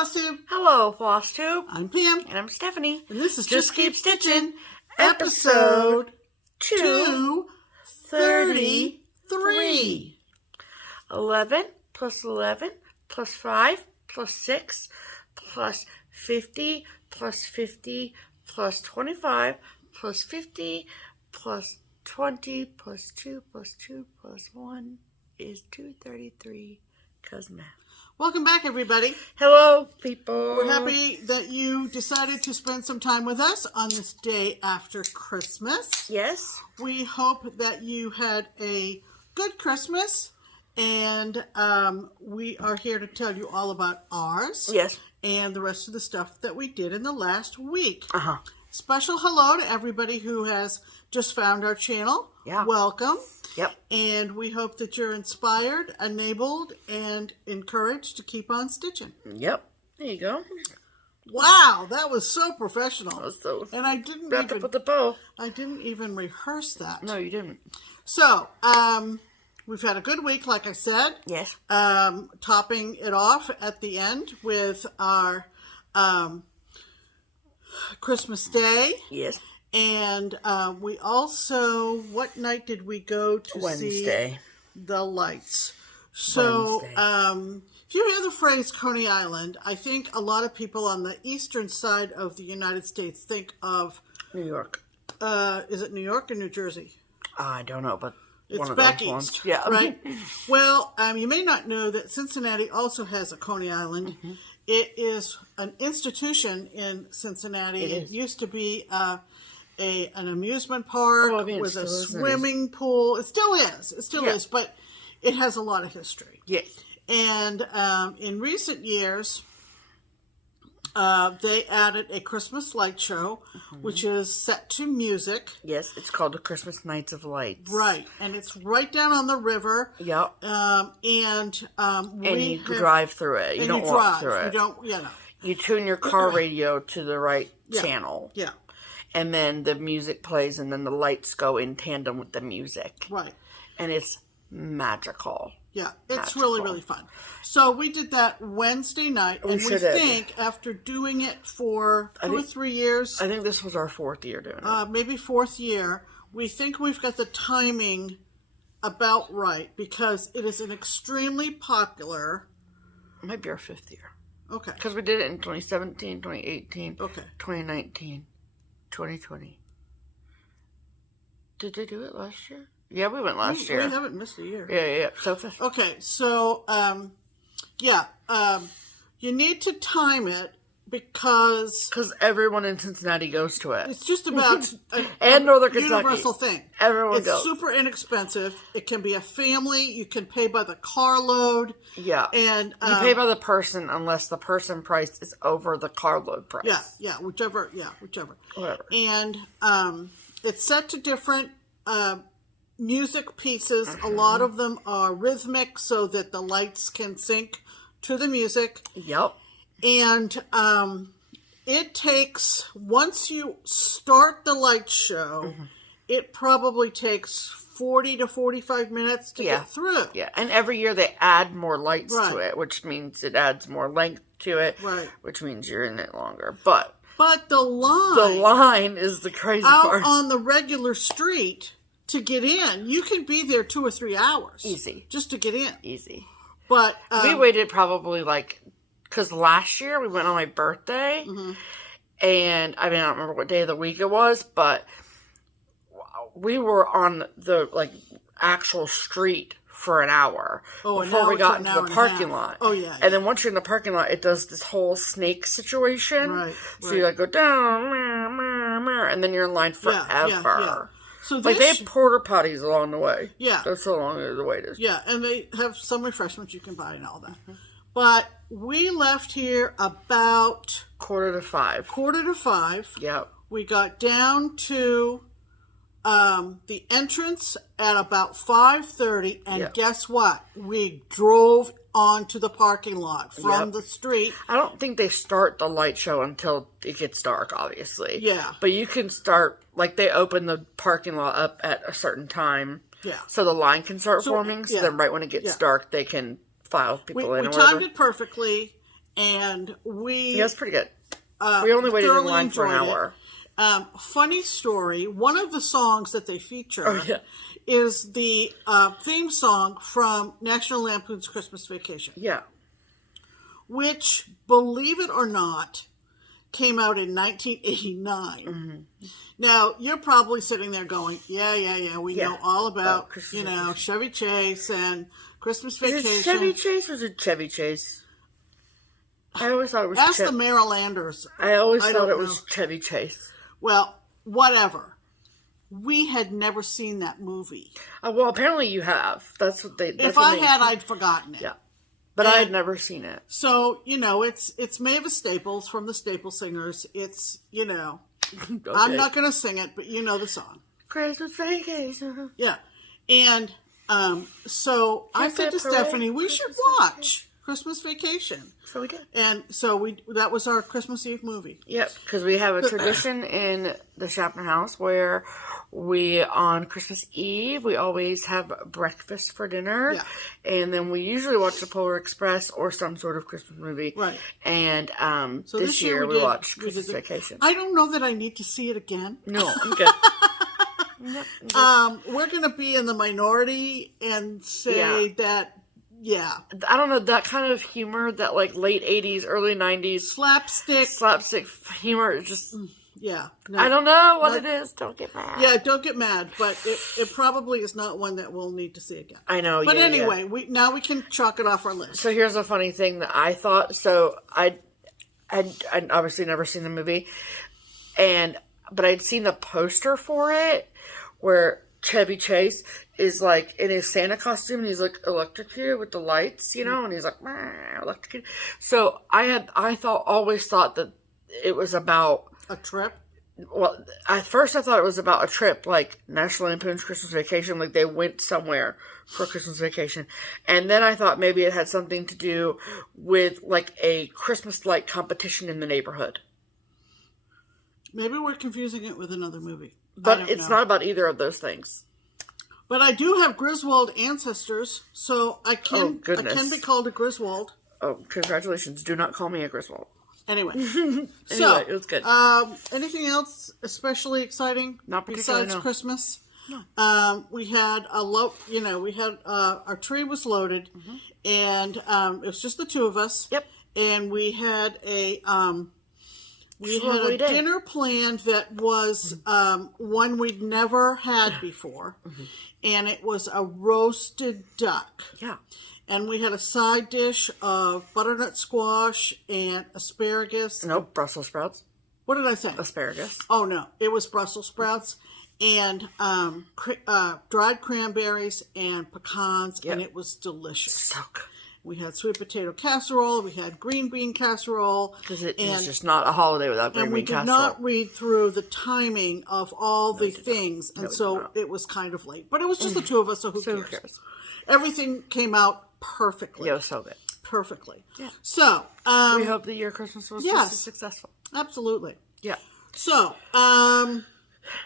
FlossTube. Hello, FlossTube. I'm Pam. And I'm Stephanie. And this is Just Keep Stitching, episode 233. 11 plus 11 plus 5 plus 6 plus 50 plus 50 plus 25 plus 50 plus 20 plus 2 plus 2 plus 1 is 233 because math. Welcome back, everybody. Hello, people. We're happy that you decided to spend some time with us on this day after Christmas. Yes. We hope that you had a good Christmas, and we are here to tell you all about ours. Yes. And the rest of the stuff that we did in the last week. Uh-huh. Special hello to everybody who has just found our channel. Yeah. Welcome. Yep. And we hope that you're inspired, enabled, and encouraged to keep on stitching. Yep. There you go. Wow, that was so professional. That was so. And I didn't Wrapped even up with the bow. I didn't even rehearse that. No, you didn't. So, we've had a good week, like I said. Yes. Topping it off at the end with our Christmas Day. Yes. And we also, what night did we go to Wednesday. See the lights? So, if you hear the phrase Coney Island, I think a lot of people on the eastern side of the United States think of New York. Is it New York or New Jersey? I don't know, but It's one of back those east, ones. Yeah. right? Well, you may not know that Cincinnati also has a Coney Island. Mm-hmm. It is an institution in Cincinnati. It used to be an amusement park with a swimming pool. It still is. It still is, but it has a lot of history. Yes. And in recent years, they added a Christmas light show, which is set to music. Yes, it's called the Christmas Nights of Lights. Right, and it's right down on the river. Yep. And you drive through it. You don't walk through it. You don't, you know. You tune your car radio to the right channel. Yeah. And then the music plays, and then the lights go in tandem with the music. Right. And it's magical. Yeah, it's really, really fun. So we did that Wednesday night, and we think after doing it for 2 or 3 years... I think this was our 4th year doing it. Maybe 4th year. We think we've got the timing about right, because it is an extremely popular... It might be our 5th year. Okay. Because we did it in 2017, 2018, 2019, 2020. Did they do it last year? Yeah, we went last year. We haven't missed a year. Yeah. So 5th. Okay, so, you need to time it because everyone in Cincinnati goes to it. It's just about and Northern Kentucky. Universal thing. Everyone goes. It's super inexpensive. It can be a family. You can pay by the carload. Yeah. And you pay by the person unless the person price is over the carload price. Yeah, whichever. Whatever. And it's set to different music pieces. A lot of them are rhythmic so that the lights can sync to the music. Yep. And it takes, once you start the light show, it probably takes 40 to 45 minutes to get through. Yeah, and every year they add more lights to it, which means it adds more length to it, which means you're in it longer. But the line is the crazy part. Out on the regular street, to get in, you can be there 2 or 3 hours. Easy. Just to get in. Easy. But we waited probably because last year we went on my birthday, and I don't remember what day of the week it was, but we were on the actual street for an hour before we got into the parking lot. Oh yeah. And then once you're in the parking lot, it does this whole snake situation. Right. So you go down, and then you're in line forever. Yeah. So they have porta potties along the way. Yeah. That's how long the wait is. Yeah, and they have some refreshments you can buy and all that. But we left here about 4:45. 4:45. Yep. We got down to the entrance at about 5:30, and guess what? We drove onto the parking lot from the street. I don't think they start the light show until it gets dark, obviously. Yeah. But you can start, they open the parking lot up at a certain time. Yeah. So the line can start forming. So then right when it gets dark, they can file people in. We timed it perfectly, and we... Yeah, it's pretty good. We only waited in line for an hour. Funny story, one of the songs that they feature is the theme song from National Lampoon's Christmas Vacation. Yeah. Which, believe it or not, came out in 1989. Mm-hmm. Now, you're probably sitting there going, yeah, we know all about, Chevy Chase and Christmas Vacation. Is it Chevy Chase or is it Chevy Chase? I always thought it was Ask the Marylanders. I always thought it was Chevy Chase. Well, whatever. We had never seen that movie. Well, apparently you have. That's what they... If I had, I'd forgotten it. Yeah. But I had never seen it. So, it's Mavis Staples from the Staple Singers. It's, okay. I'm not going to sing it, but you know the song. Christmas Vacation. Yeah. And so I said to Stephanie, we should watch Christmas Vacation. So we did. And so that was our Christmas Eve movie. Yep, because we have a tradition in the Schaffner house where on Christmas Eve, we always have breakfast for dinner. Yeah. And then we usually watch the Polar Express or some sort of Christmas movie. Right. And so this year we watched Christmas Vacation. I don't know that I need to see it again. No, I'm good. We're going to be in the minority and say that, I don't know, that kind of humor, that like late 80s, early 90s. Slapstick humor, just... Yeah. No, I don't know what it is. Don't get mad. Yeah, don't get mad. But it probably is not one that we'll need to see again. I know. But anyway, now we can chalk it off our list. So here's a funny thing that I thought. So I'd obviously never seen the movie, but I'd seen the poster for it where Chevy Chase is like in his Santa costume and he's like electrocuted with the lights, and he's like electrocuted. So I always thought that it was about a trip. Well, at first I thought it was about a trip, like National Lampoon's Christmas Vacation, like they went somewhere for Christmas vacation. And then I thought maybe it had something to do with like a Christmas light competition in the neighborhood. Maybe we're confusing it with another movie. But it's not about either of those things. But I do have Griswold ancestors, so I can be called a Griswold. Oh, congratulations. Do not call me a Griswold. Anyway, so it was good. Anything else especially exciting? Not particularly, besides no. Christmas. No. We had our tree was loaded, and it was just the two of us. Yep. And we had a dinner planned that was one we'd never had before, and it was a roasted duck. Yeah. And we had a side dish of butternut squash and asparagus. Nope, Brussels sprouts. What did I say? Asparagus. Oh, no. It was Brussels sprouts and dried cranberries and pecans, and it was delicious. So good. We had sweet potato casserole. We had green bean casserole. Because it's just not a holiday without green bean casserole. And we did not read through the timing of all the things, and so it was kind of late. But it was just the two of us, so who cares? Everything came out perfectly. Yeah, it was so good. Perfectly. Yeah. So, we hope the year Christmas was just as successful. Absolutely. Yeah. So,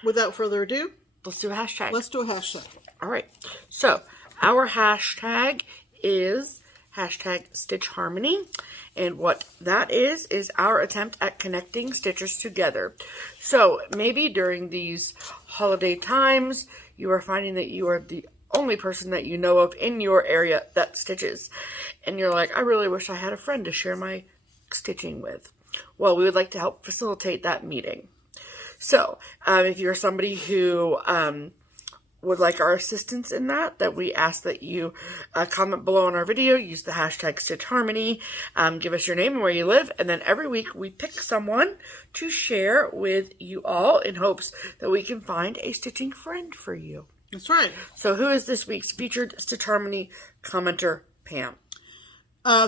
without further ado, let's do a hashtag. All right. So, our hashtag is #StitchHarmony. And what that is our attempt at connecting stitchers together. So, maybe during these holiday times, you are finding that you are the only person that you know of in your area that stitches. And you're like, I really wish I had a friend to share my stitching with. Well, we would like to help facilitate that meeting. So, if you're somebody who would like our assistance in that we ask that you comment below on our video, use the hashtag #StitchHarmony, give us your name and where you live, and then every week we pick someone to share with you all in hopes that we can find a stitching friend for you. That's right. So who is this week's featured Stitch Harmony commenter, Pam?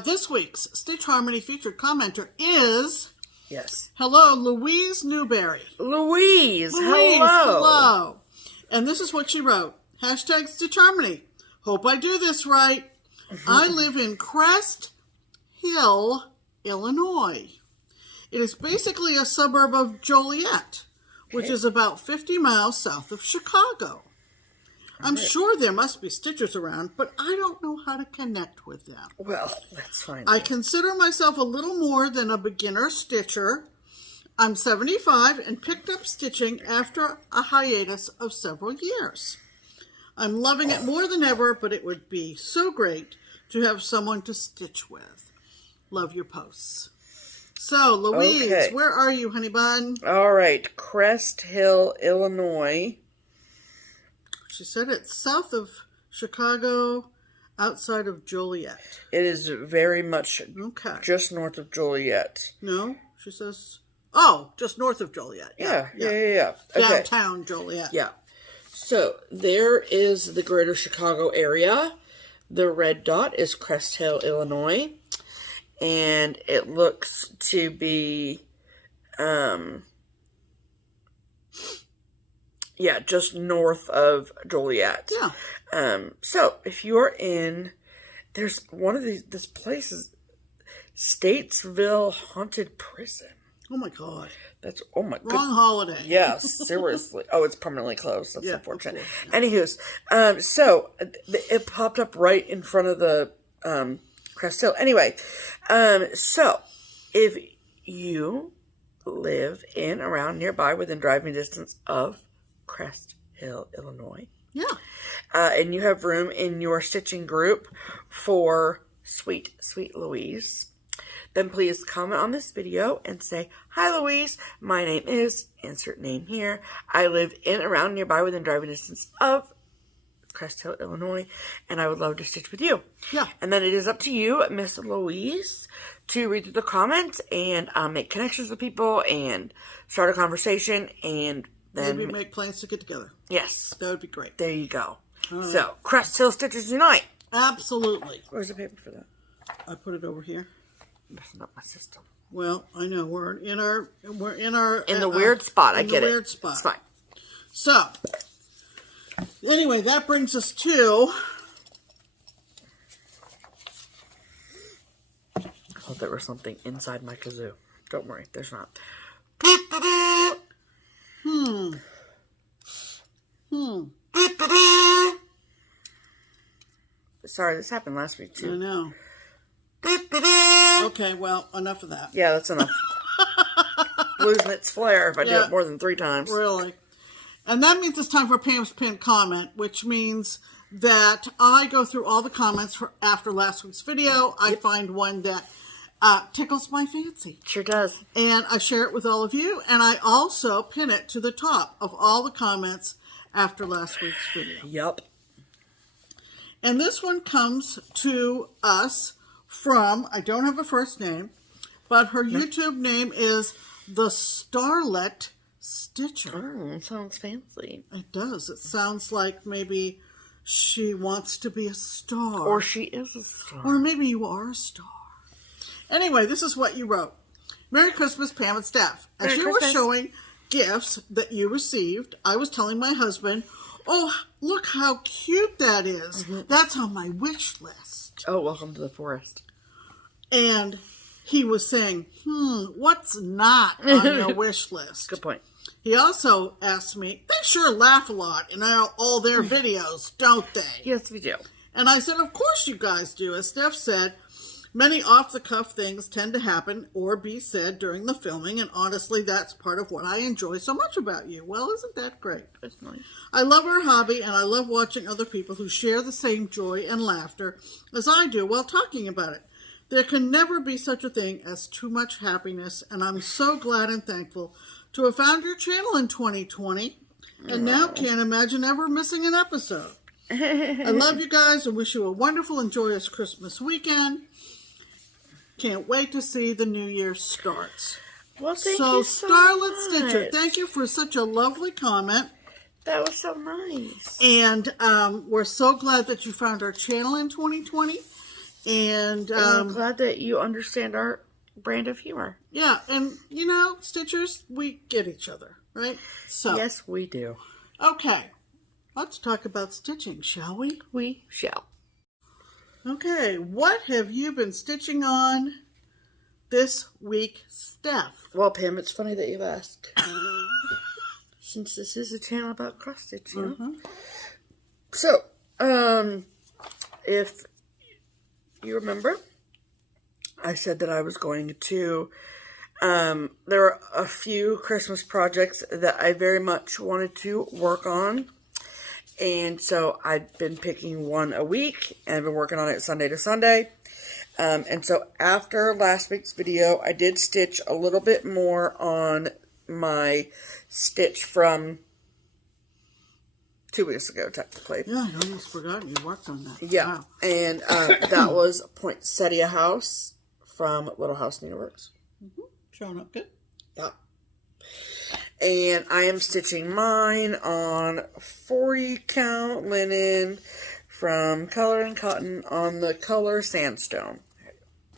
This week's Stitch Harmony featured commenter is... Yes. Hello, Louise Newberry. Louise, hello. And this is what she wrote. #Stitch Harmony. Hope I do this right. I live in Crest Hill, Illinois. It is basically a suburb of Joliet, which is about 50 miles south of Chicago. I'm sure there must be stitchers around, but I don't know how to connect with them. Well, that's fine. I consider myself a little more than a beginner stitcher. I'm 75 and picked up stitching after a hiatus of several years. I'm loving it more than ever, but it would be so great to have someone to stitch with. Love your posts. So, Louise, where are you, honey bun? All right, Crest Hill, Illinois. She said it's south of Chicago, outside of Joliet. It is very much just north of Joliet. No, she says, oh, just north of Joliet. Yeah. Okay. Downtown Joliet. Yeah. So, there is the greater Chicago area. The red dot is Crest Hill, Illinois. And it looks to be, just north of Joliet. Yeah. So, if you're in, there's one of this place is Statesville Haunted Prison. Oh, my God. That's, oh, my God. Wrong holiday. Yes, seriously. Oh, it's permanently closed. That's unfortunate. Anywho's, so, it popped up right in front of the, Crest Hill. Anyway, so if you live in, around, nearby, within driving distance of Crest Hill, Illinois, and you have room in your stitching group for sweet, sweet Louise, then please comment on this video and say, "Hi Louise, my name is," insert name here, "I live in, around, nearby, within driving distance of Crest Hill, Illinois, and I would love to stitch with you." Yeah. And then it is up to you, Miss Louise, to read through the comments and make connections with people and start a conversation and then maybe make plans to get together. Yes. That would be great. There you go. So, Crest Hill Stitchers Unite. Absolutely. Where's the paper for that? I put it over here. Messing up my system. Well, I know we're in the weird spot. I get it. Weird spot. It's fine. So, anyway, that brings us to. I thought there was something inside my kazoo. Don't worry, there's not. Sorry, this happened last week too. I know. Okay, well, enough of that. Yeah, that's enough. Losing its flair if I do it more than 3 times. Really. And that means it's time for Pam's pinned comment, which means that I go through all the comments for after last week's video. I find one that tickles my fancy. Sure does. And I share it with all of you. And I also pin it to the top of all the comments after last week's video. Yup. And this one comes to us from, I don't have a first name, but her YouTube name is The Starlet Stitcher. Oh, sounds fancy. It does. It sounds like maybe she wants to be a star. Or she is a star. Or maybe you are a star. Anyway, this is what you wrote. Merry Christmas, Pam and Steph. As you were showing gifts that you received, I was telling my husband, "Oh, look how cute that is. That's on my wish list." Oh, welcome to the forest. And he was saying, what's not on your wish list? Good point. He also asked me, they sure laugh a lot in all their videos, don't they? Yes, we do. And I said, of course you guys do. As Steph said, many off-the-cuff things tend to happen or be said during the filming, and honestly, that's part of what I enjoy so much about you. Well, isn't that great? That's nice. I love our hobby, and I love watching other people who share the same joy and laughter as I do while talking about it. There can never be such a thing as too much happiness, and I'm so glad and thankful to have found your channel in 2020, and now can't imagine ever missing an episode. I love you guys and wish you a wonderful and joyous Christmas weekend. Can't wait to see the New Year starts. Well, thank you so Starlet much. Stitcher, thank you for such a lovely comment. That was so nice. And we're so glad that you found our channel in 2020. And I'm glad that you understand our brand of humor. Yeah, and you know, Stitchers, we get each other, right? So yes, we do. Okay, let's talk about stitching, shall we? We shall. Okay, what have you been stitching on this week, Steph? Well, Pam, it's funny that you've asked. Since this is a channel about cross stitching. So, if you remember, I said that I was going to, there were a few Christmas projects that I very much wanted to work on. And so I've been picking one a week, and I've been working on it Sunday to Sunday. And so after last week's video, I did stitch a little bit more on my stitch from 2 weeks ago, technically. Yeah, I almost forgot you worked on that. Yeah, wow. and that was Poinsettia House from Little House Needleworks. Showing up good. Yeah. And I am stitching mine on 40 count linen from Color and Cotton on the color Sandstone.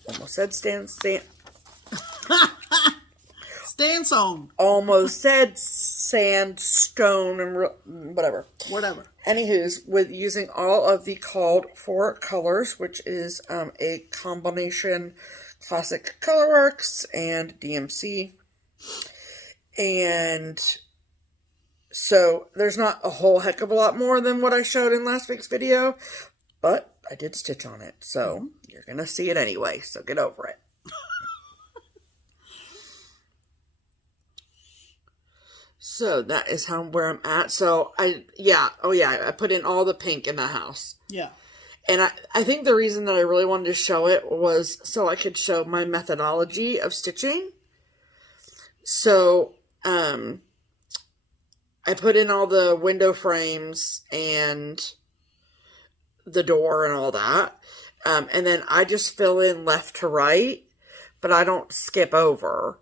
Almost said Sandstone. Almost said Sandstone and whatever. Whatever. Anywho's, with using all of the called for colors, which is a combination Classic Colorworks and DMC. And so there's not a whole heck of a lot more than what I showed in last week's video, but I did stitch on it, so you're going to see it anyway, so get over it. So that is where I'm at. So I put in all the pink in the house. Yeah. And I think the reason that I really wanted to show it was so I could show my methodology of stitching. So, I put in all the window frames and the door and all that. And then I just fill in left to right, but I don't skip over.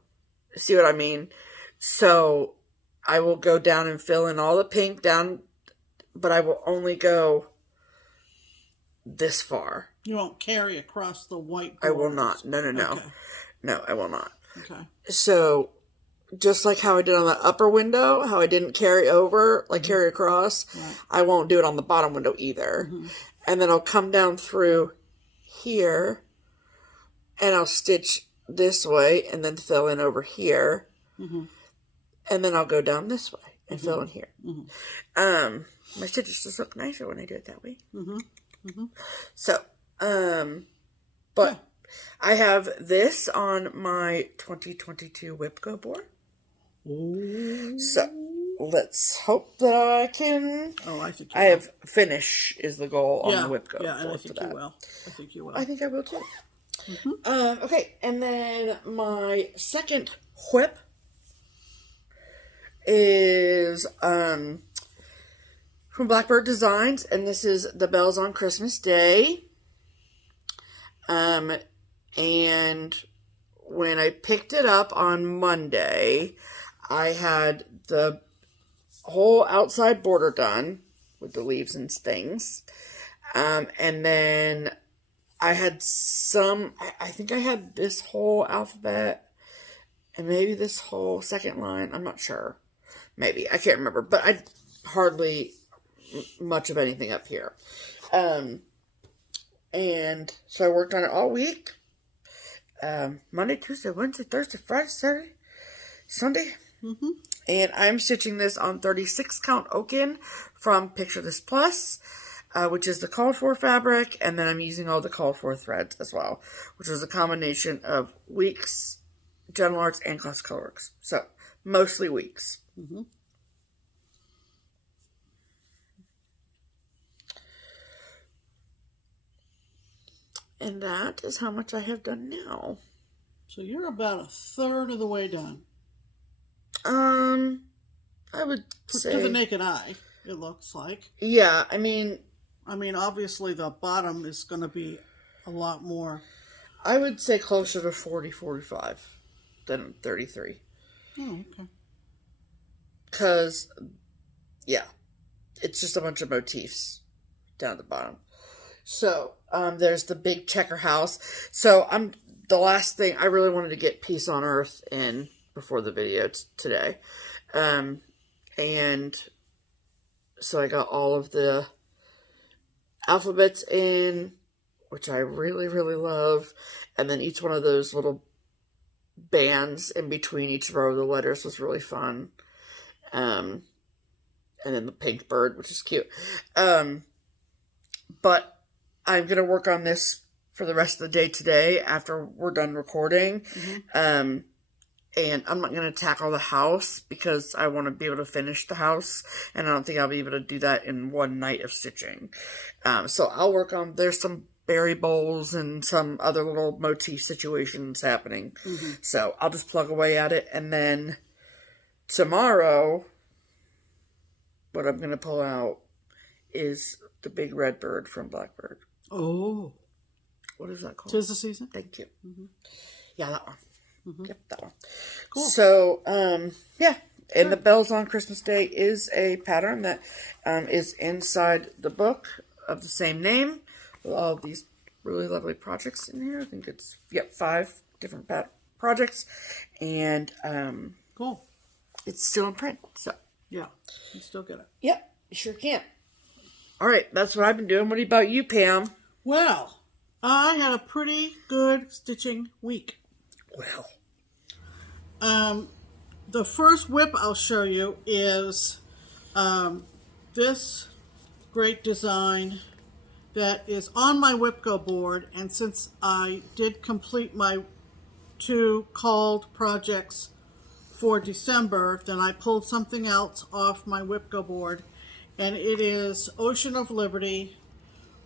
See what I mean? So I will go down and fill in all the pink down, but I will only go this far. You won't carry across the white I borders. will not. No. Okay. No, I will not. Okay. So, just like how I did on the upper window, how I didn't carry over, like carry across, Right. I won't do it on the bottom window either. And then I'll come down through here, and I'll stitch this way, and then fill in over here. And then I'll go down this way and fill in here. My stitches just look nicer when I do it that way. So, but I have this on my 2022 WIPGO board. Ooh. So, let's hope that I can... Oh, I think I have finish is the goal on the WIPGO Yeah, and I board think for that. you will. I think you will. I think I will too. Okay, and then my second whip is from Blackbird Designs, and this is the Bells on Christmas Day. And when I picked it up on Monday, I had the whole outside border done with the leaves and things. And then I had I think I had this whole alphabet and maybe this whole second line. I'm not sure. Maybe. I can't remember. But I hardly much of anything up here. And so I worked on it all week. Monday, Tuesday, Wednesday, Thursday, Friday, Saturday, Sunday. And I'm stitching this on 36 count Oaken from Picture This Plus, which is the called for fabric. And then I'm using all the called for threads as well, which was a combination of Weeks, General Arts, and Classic Colorworks. So mostly Weeks. And that is how much I have done now. So you're about a third of the way done. I would say... To the naked eye, it looks like. Yeah, I mean, obviously the bottom is going to be a lot more. I would say closer to 40, 45 than 33. Oh, okay. Because, yeah, it's just a bunch of motifs down at the bottom. So, there's the big checker house. So, the last thing, I really wanted to get Peace on Earth in before the video today. And so I got all of the alphabets in, which I really, really love. And then each one of those little bands in between each row of the letters was really fun. And and then the pink bird, which is cute. But I'm going to work on this for the rest of the day today after we're done recording. And I'm not going to tackle the house because I want to be able to finish the house. And I don't think I'll be able to do that in one night of stitching. So I'll work on, there's some berry bowls and some other little motif situations happening. So I'll just plug away at it. And then tomorrow, what I'm going to pull out is the big red bird from Blackbird. Oh. What is that called? 'Tis the Season? Thank you. Yeah, that one. Yep, that one. Cool. So, yeah. And the Bells on Christmas Day is a pattern that is inside the book of the same name. With all of these really lovely projects in here. I think it's, 5 different projects. And Cool. it's still in print. So, Yeah, you still get it. yep, you sure can. All right, that's what I've been doing. What about you, Pam? Well, I had a pretty good stitching week. Well, The first whip I'll show you is this great design that is on my WIPGO board, and since I did complete my 2 called projects for December, then I pulled something else off my WIPGO board, and it is Ocean of Liberty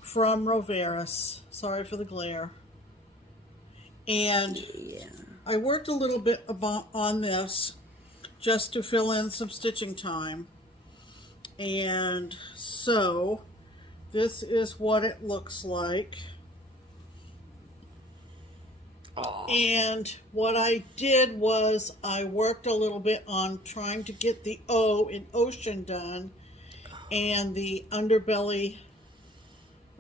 from Roveris. Sorry for the glare. And I worked a little bit on this just to fill in some stitching time. And so this is what it looks like. Aww. And what I did was I worked a little bit on trying to get the O in ocean done and the underbelly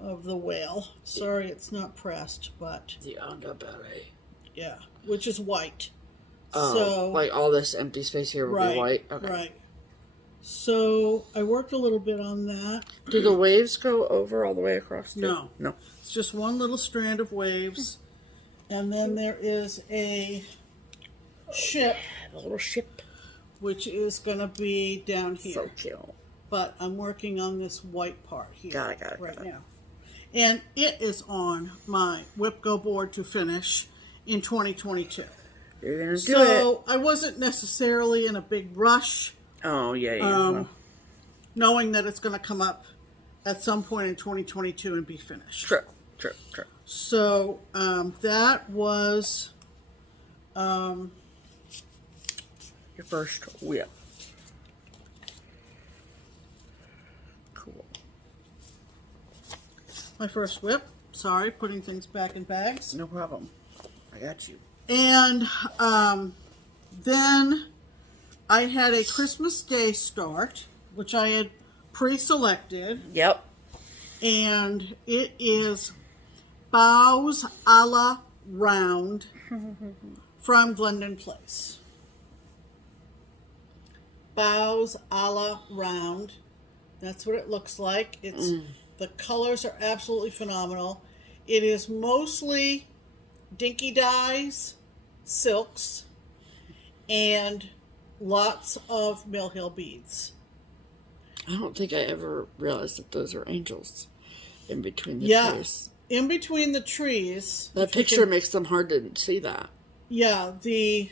of the whale. Sorry, it's not pressed, but The underbelly. yeah, which is white. Oh, So like all this empty space here will be white? Okay. Right. So I worked a little bit on that. Do the waves go over all the way across? Too? No. No. It's just one little strand of waves. And then there is a ship, A little ship. which is going to be down here. So cute. But I'm working on this white part here Got it. right now. And it is on my WIPGO board to finish in 2022. You're going to do it. So I wasn't necessarily in a big rush, Oh, yeah. knowing that it's going to come up at some point in 2022 and be finished. True. So that was Your first whip. Cool. my first whip. Sorry, putting things back in bags. No problem. I got you. And then I had a Christmas Day start, which I had pre-selected. Yep. And it is Bows a la Round from Glendon Place. Bows a la Round. That's what it looks like. It's the colors are absolutely phenomenal. It is mostly dinky dyes, silks, and lots of Mill Hill beads. I don't think I ever realized that those are angels in between the trees. In between the trees. That picture makes them hard to see that. Yeah, the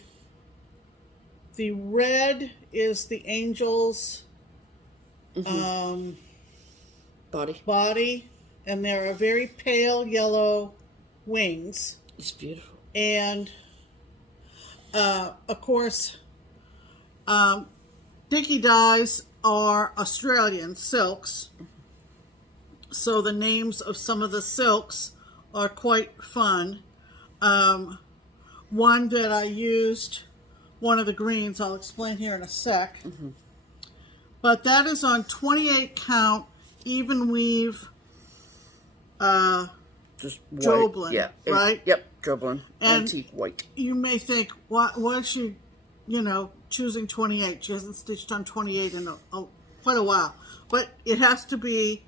red is the angel's body, and there are very pale yellow wings. It's beautiful. And of course, dinky dyes are Australian silks, so the names of some of the silks are quite fun. One that I used, one of the greens, I'll explain here in a sec. But that is on 28 count, even weave Just white. Joblin, Yeah. right? Yep. Joblin. And antique white. You may think, why is she, choosing 28? She hasn't stitched on 28 in quite a while. But it has to be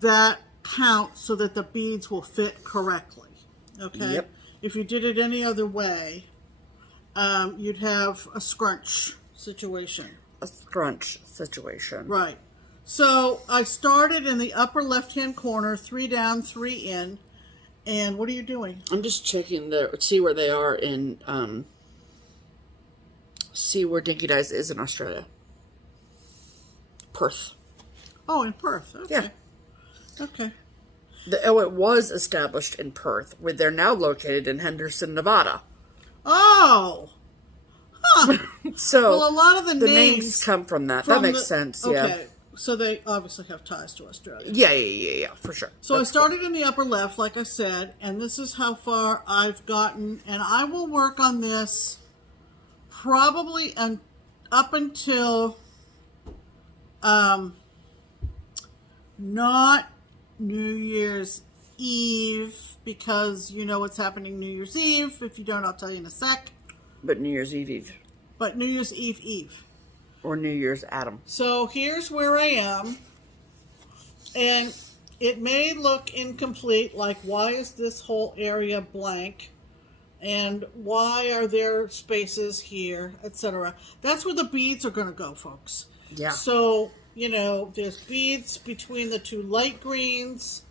that count so that the beads will fit correctly. Okay? Yep. If you did it any other way, you'd have a scrunch situation. A scrunch situation. Right. So I started in the upper left-hand corner, 3 down, 3 in. And what are you doing? I'm just checking see where they are in, see where Dinky Dyes is in Australia. Perth. Oh, in Perth. Okay. Yeah. Okay. It was established in Perth, where they're now located in Henderson, Nevada. Oh! Huh. So, well, a lot of the names come from that. That makes sense, yeah. Okay. So they obviously have ties to Australia. Yeah, for sure. So I started in the upper left, like I said, and this is how far I've gotten. And I will work on this probably up until not New Year's Eve, because you know what's happening New Year's Eve. If you don't, I'll tell you in a sec. But New Year's Eve. But New Year's Eve. Or New Year's Adam. So here's where I am. And it may look incomplete, like why is this whole area blank? And why are there spaces here, etc. That's where the beads are going to go, folks. Yeah. So, you know, there's beads between the 2 light greens,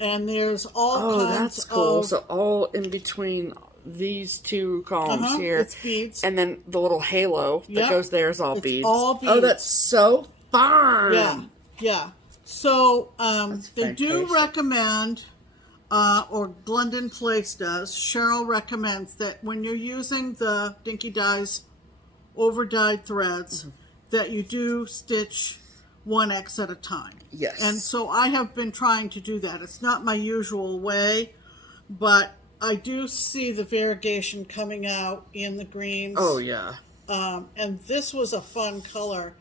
and there's all kinds that's cool. of... So all in between these 2 columns here. It's beads. And then the little halo that goes there is all beads. all beads. Oh, that's so fun. Yeah. So, they do fantastic. recommend, or Glendon Place does, Cheryl recommends that when you're using the Dinky Dyes over-dyed threads, that you do stitch 1x at a time. Yes. And so I have been trying to do that. It's not my usual way, but I do see the variegation coming out in the greens. Oh, yeah. And this was a fun color.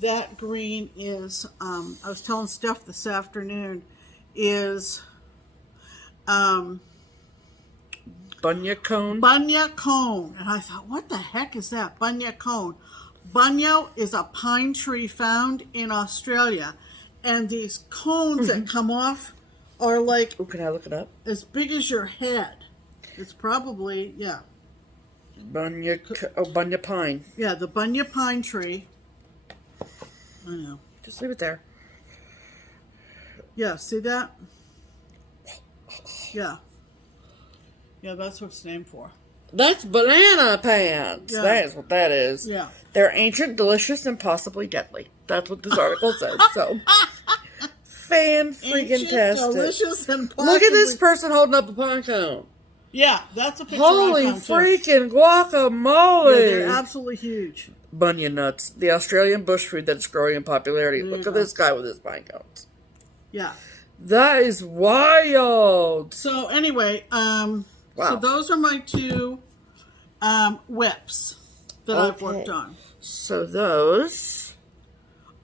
That green is, I was telling Steph this afternoon, is Bunya cone. Bunya cone. And I thought, what the heck is that? Bunya cone. Bunya is a pine tree found in Australia. And these cones that come off are like... Oh, can I look it up? as big as your head. It's probably, yeah. Bunya pine. Yeah, the Bunya pine tree. I know. Just leave it there. Yeah, see that? Yeah. Yeah, that's what it's named for. That's banana pants. Yeah. That is what that is. Yeah. They're ancient, delicious, and possibly deadly. That's what this article says. So, freaking tastic. Delicious, and possibly... Look at this person holding up a pine cone. Yeah, that's a picture. Holy freaking guacamole! Yeah, they're absolutely huge. Bunya nuts, the Australian bush food that's growing in popularity. Look at this guy with his pine cones. Yeah. That is wild. So anyway, wow. So those are my 2 whips that I've worked on. So those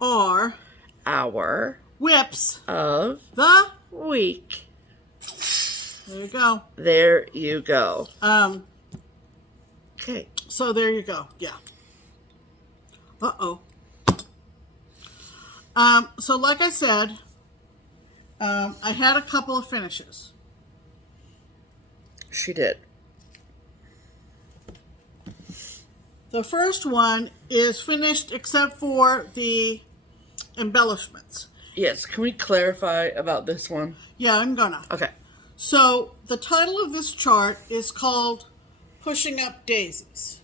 are our whips of the week. There you go. There you go. Okay. So there you go. Yeah. Uh-oh. So like I said, I had a couple of finishes. She did. The first one is finished except for the embellishments. Yes. Can we clarify about this one? Yeah, I'm gonna. Okay. So the title of this chart is called Pushing Up Daisies.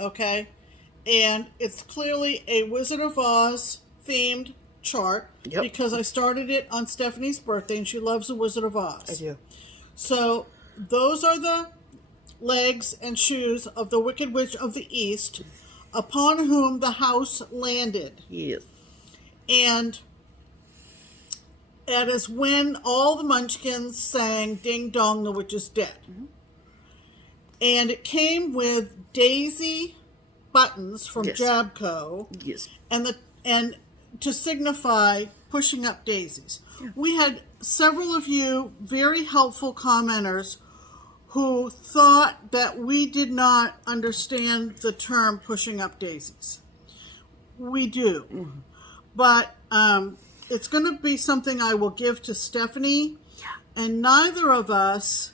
Okay? And it's clearly a Wizard of Oz themed chart. Yep. Because I started it on Stephanie's birthday and she loves the Wizard of Oz. I do. So those are the legs and shoes of the Wicked Witch of the East, upon whom the house landed. Yes. And that is when all the Munchkins sang Ding Dong, the Witch is Dead. Mm-hmm. And it came with daisy buttons from Jabco. Yes. And to signify pushing up daisies. Yeah. We had several of you very helpful commenters who thought that we did not understand the term pushing up daisies. We do. Mm-hmm. But it's going to be something I will give to Stephanie. Yeah. And neither of us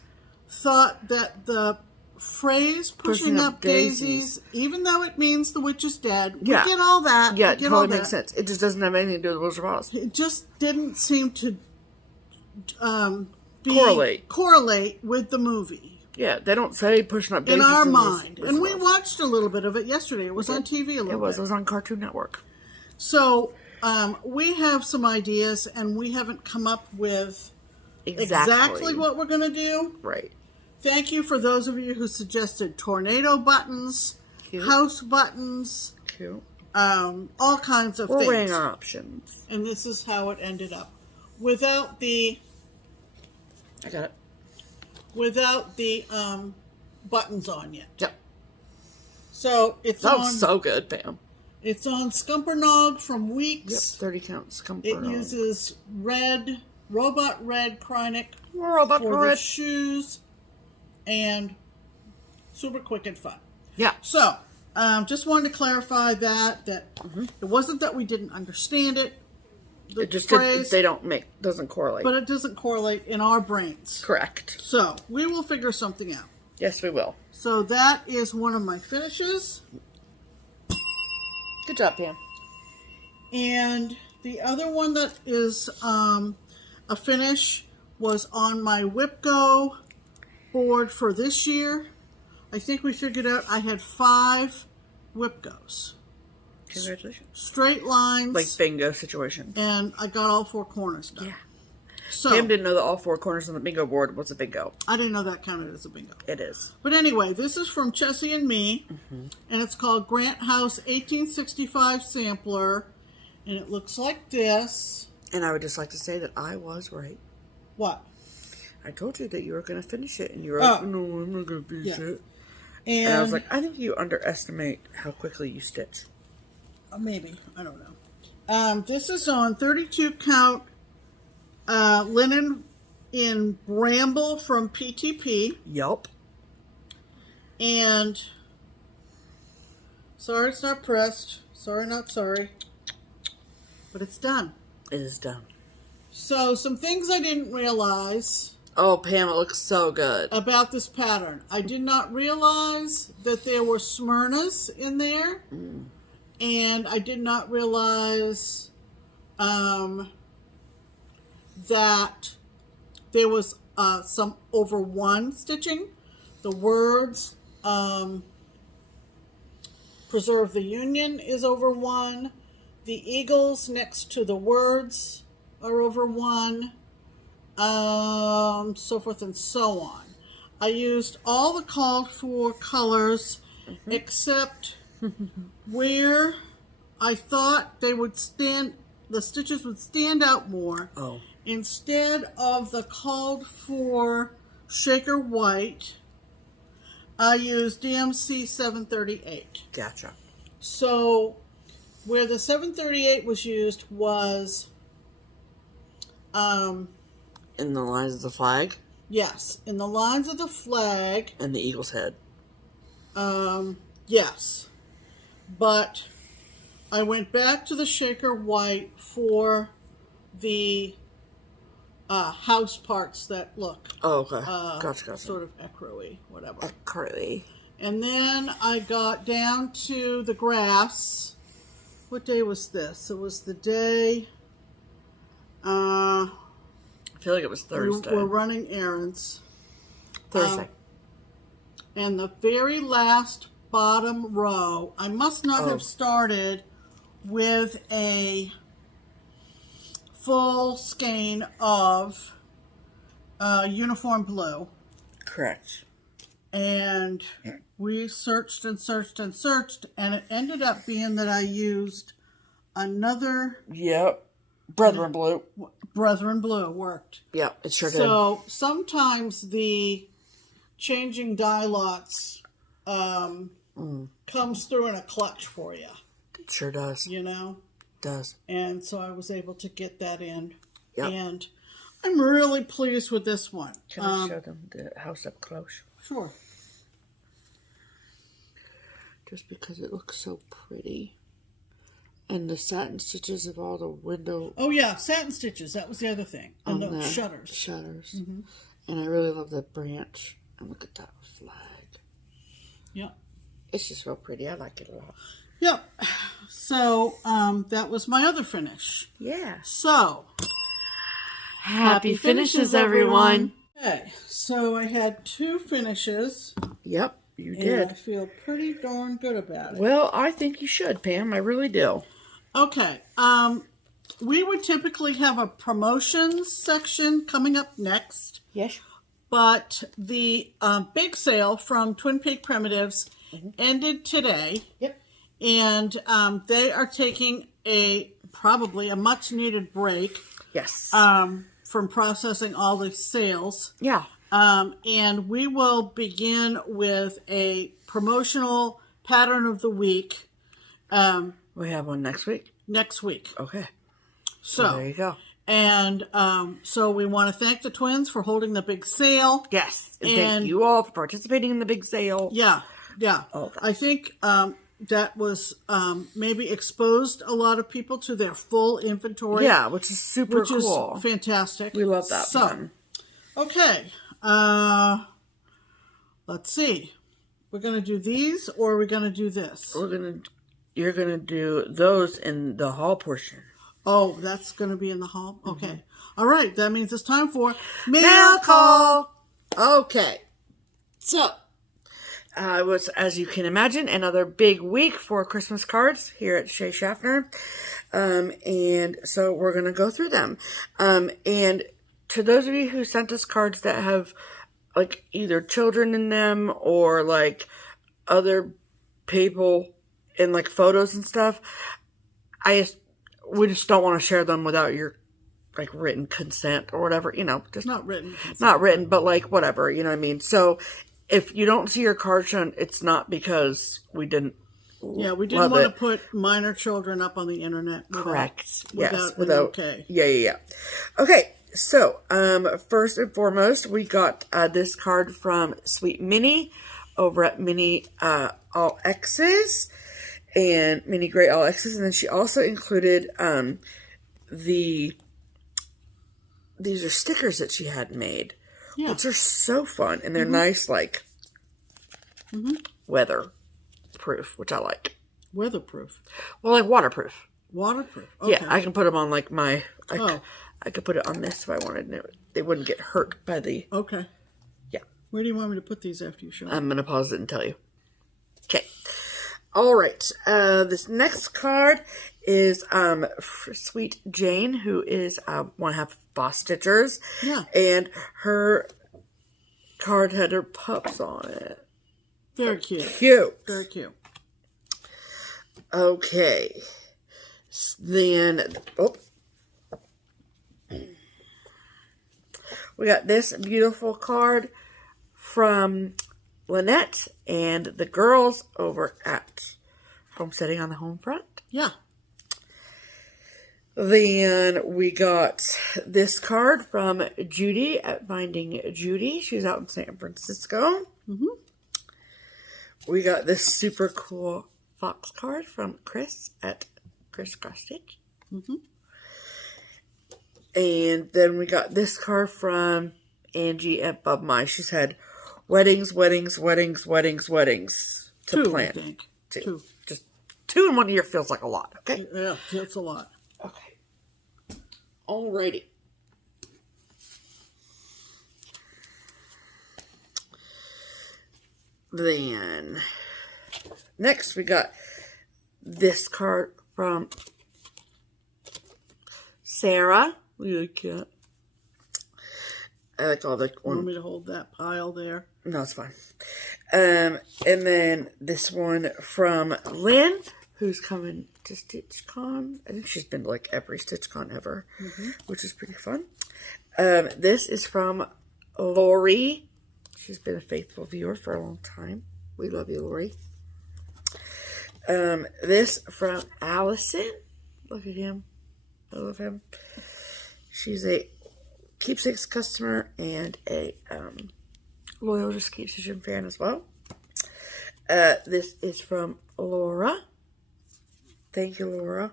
thought that the phrase pushing up daisies, even though it means the witch is dead. We Yeah. get all that. Yeah, it totally makes sense. It just doesn't have anything to do with Wizard of Oz. It just didn't seem to correlate with the movie. Yeah, they don't say pushing up daisies in our mind. Wizard And of we Oz. watched a little bit of it yesterday. It was on TV a little bit. It was on Cartoon Network. So we have some ideas, and we haven't come up with exactly what we're going to do. Right. Thank you for those of you who suggested tornado buttons, house buttons, all kinds of things. We're weighing our options. And this is how it ended up. Without the... I got it. Without the buttons on yet. Yep. So it's that was so good, Pam. It's on Scumpernog from Weeks. Yep, 30 count Scumpernog. It uses Robot Red Krynic for the shoes, and super quick and fun. Yeah. So, just wanted to clarify that it wasn't that we didn't understand it. It just phrase, doesn't correlate. But it doesn't correlate in our brains. Correct. So, we will figure something out. Yes, we will. So, that is one of my finishes. Good job, Pam. And the other one that is a finish was on my WIPGO board for this year. I think we figured out I had 5 WIPGOs. Congratulations. Straight lines. Like bingo situation. And I got all 4 corners done. Yeah. So, Pam didn't know that all 4 corners on the bingo board was a bingo. I didn't know that counted as a bingo. It is. But anyway, this is from Chessie and Me. And it's called Grant House 1865 Sampler. And it looks like this. And I would just like to say that I was right. What? I told you that you were going to finish it. And you were like, no, I'm not going to finish it. And I was like, I think you underestimate how quickly you stitch. Maybe. I don't know. This is on 32 count linen in Bramble from PTP. Yup. And sorry it's not pressed. Sorry, not sorry. But it's done. It is done. So, some things I didn't realize. Oh, Pam, it looks so good. About this pattern. I did not realize that there were Smyrnas in there. And I did not realize that there was some over 1 stitching. The words Preserve the Union is over 1. The eagles next to the words are over 1. So forth and so on. I used all the called for colors except where I thought they would the stitches would stand out more. Oh. Instead of the called for shaker white, I used DMC 738. Gotcha. So where the 738 was used was in the lines of the flag? Yes, in the lines of the flag. And the eagle's head. Yes. But I went back to the shaker white for the house parts that look gotcha. sort of ecru-y, whatever. Ecru-y. And then I got down to the grass. What day was this? It was the day I feel like it was Thursday. We're running errands. Thursday. And the very last bottom row, I must not have started with a full skein of uniform blue. Correct. And we searched and searched and searched, and it ended up being that I used another... Yep. Brethren Blue. Brethren Blue worked. Yep, it sure did. So sometimes the changing dye lots comes through in a clutch for you. It sure does. You know? It does. And so I was able to get that in. Yep. And I'm really pleased with this one. Can I show them the house up close? Sure. Just because it looks so pretty. And the satin stitches of all the window... Oh, yeah, satin stitches. That was the other thing. And the shutters. Shutters. And I really love that branch. And look at that flag. Yep. It's just real pretty. I like it a lot. Yep. So, that was my other finish. Yeah. So, Happy finishes, everyone. Okay, so I had 2 finishes. Yep, you And did. I feel pretty darn good about it. Well, I think you should, Pam. I really do. Okay, we would typically have a promotions section coming up next. Yes. But the big sale from Twin Peak Primitives ended today. Yep. And they are taking probably a much needed break. Yes. From processing all the sales. Yeah. And we will begin with a promotional pattern of the week. We have one next week. Next week. Okay. So there you go. And so we want to thank the twins for holding the big sale. Yes. And thank you all for participating in the big sale. Yeah. Yeah. Okay. I think that was maybe exposed a lot of people to their full inventory. Yeah, which is super which cool. is fantastic. We love that. So, okay. Let's see. We're going to do these, or we're going to do this. You're gonna do those in the haul portion. Oh, that's going to be in the haul? Okay. All right. That means it's time for Mail call. Okay. So, It was, as you can imagine, another big week for Christmas cards here at scschaffner. And so we're going to go through them. And to those of you who sent us cards that have, like, either children in them or, like, other people in, like, photos and stuff, we just don't want to share them without your, like, written consent or whatever, you know. Just not written consent. Not written, but, like, whatever, you know what I mean? So if you don't see your card shown, it's not because we didn't. Yeah, we didn't want to put minor children up on the internet. Correct. Without Okay. Yeah. Okay, so first and foremost, we got this card from Sweet Minnie over at Minnie All X's and Minnie Gray All X's, and then she also included these are stickers that she had made. Yeah. Which are so fun. And they're nice, like, weatherproof, which I like. Weatherproof? Well, like, waterproof. Waterproof? Okay. Yeah, I can put them on, like, I could put it on this if I wanted. They wouldn't get hurt by the... Okay. Yeah. Where do you want me to put these after you show them? I'm going to pause it and tell you. Okay. All right. This next card is Sweet Jane, who is one half of BosStitchers. Yeah. And her card had her pups on it. Very cute. Very cute. Okay. Then, we got this beautiful card from Lanette and the girls over at Homesteading on the Home Front. Yeah. Then we got this card from Jodi at findingjudi. She's out in San Francisco. We got this super cool fox card from Chris at scschaffner. And then we got this card from Angie at Bub My. She's had weddings to plan. I think. Two. Just 2 in 1 year feels like a lot, okay? Yeah, that's a lot. Okay. Alrighty. Then, next we got this card from Sarah. Really cute. I like all the... You want me to hold that pile there? No, it's fine. And then this one from Lynn, who's coming to StitchCon. I think she's been to like every StitchCon ever, which is pretty fun. This is from Lori. She's been a faithful viewer for a long time. We love you, Lori. This from Allison. Look at him. I love him. She's a Keepsakes customer and a loyal JustKeepStitchin fan as well. This is from Laura. Thank you, Laura.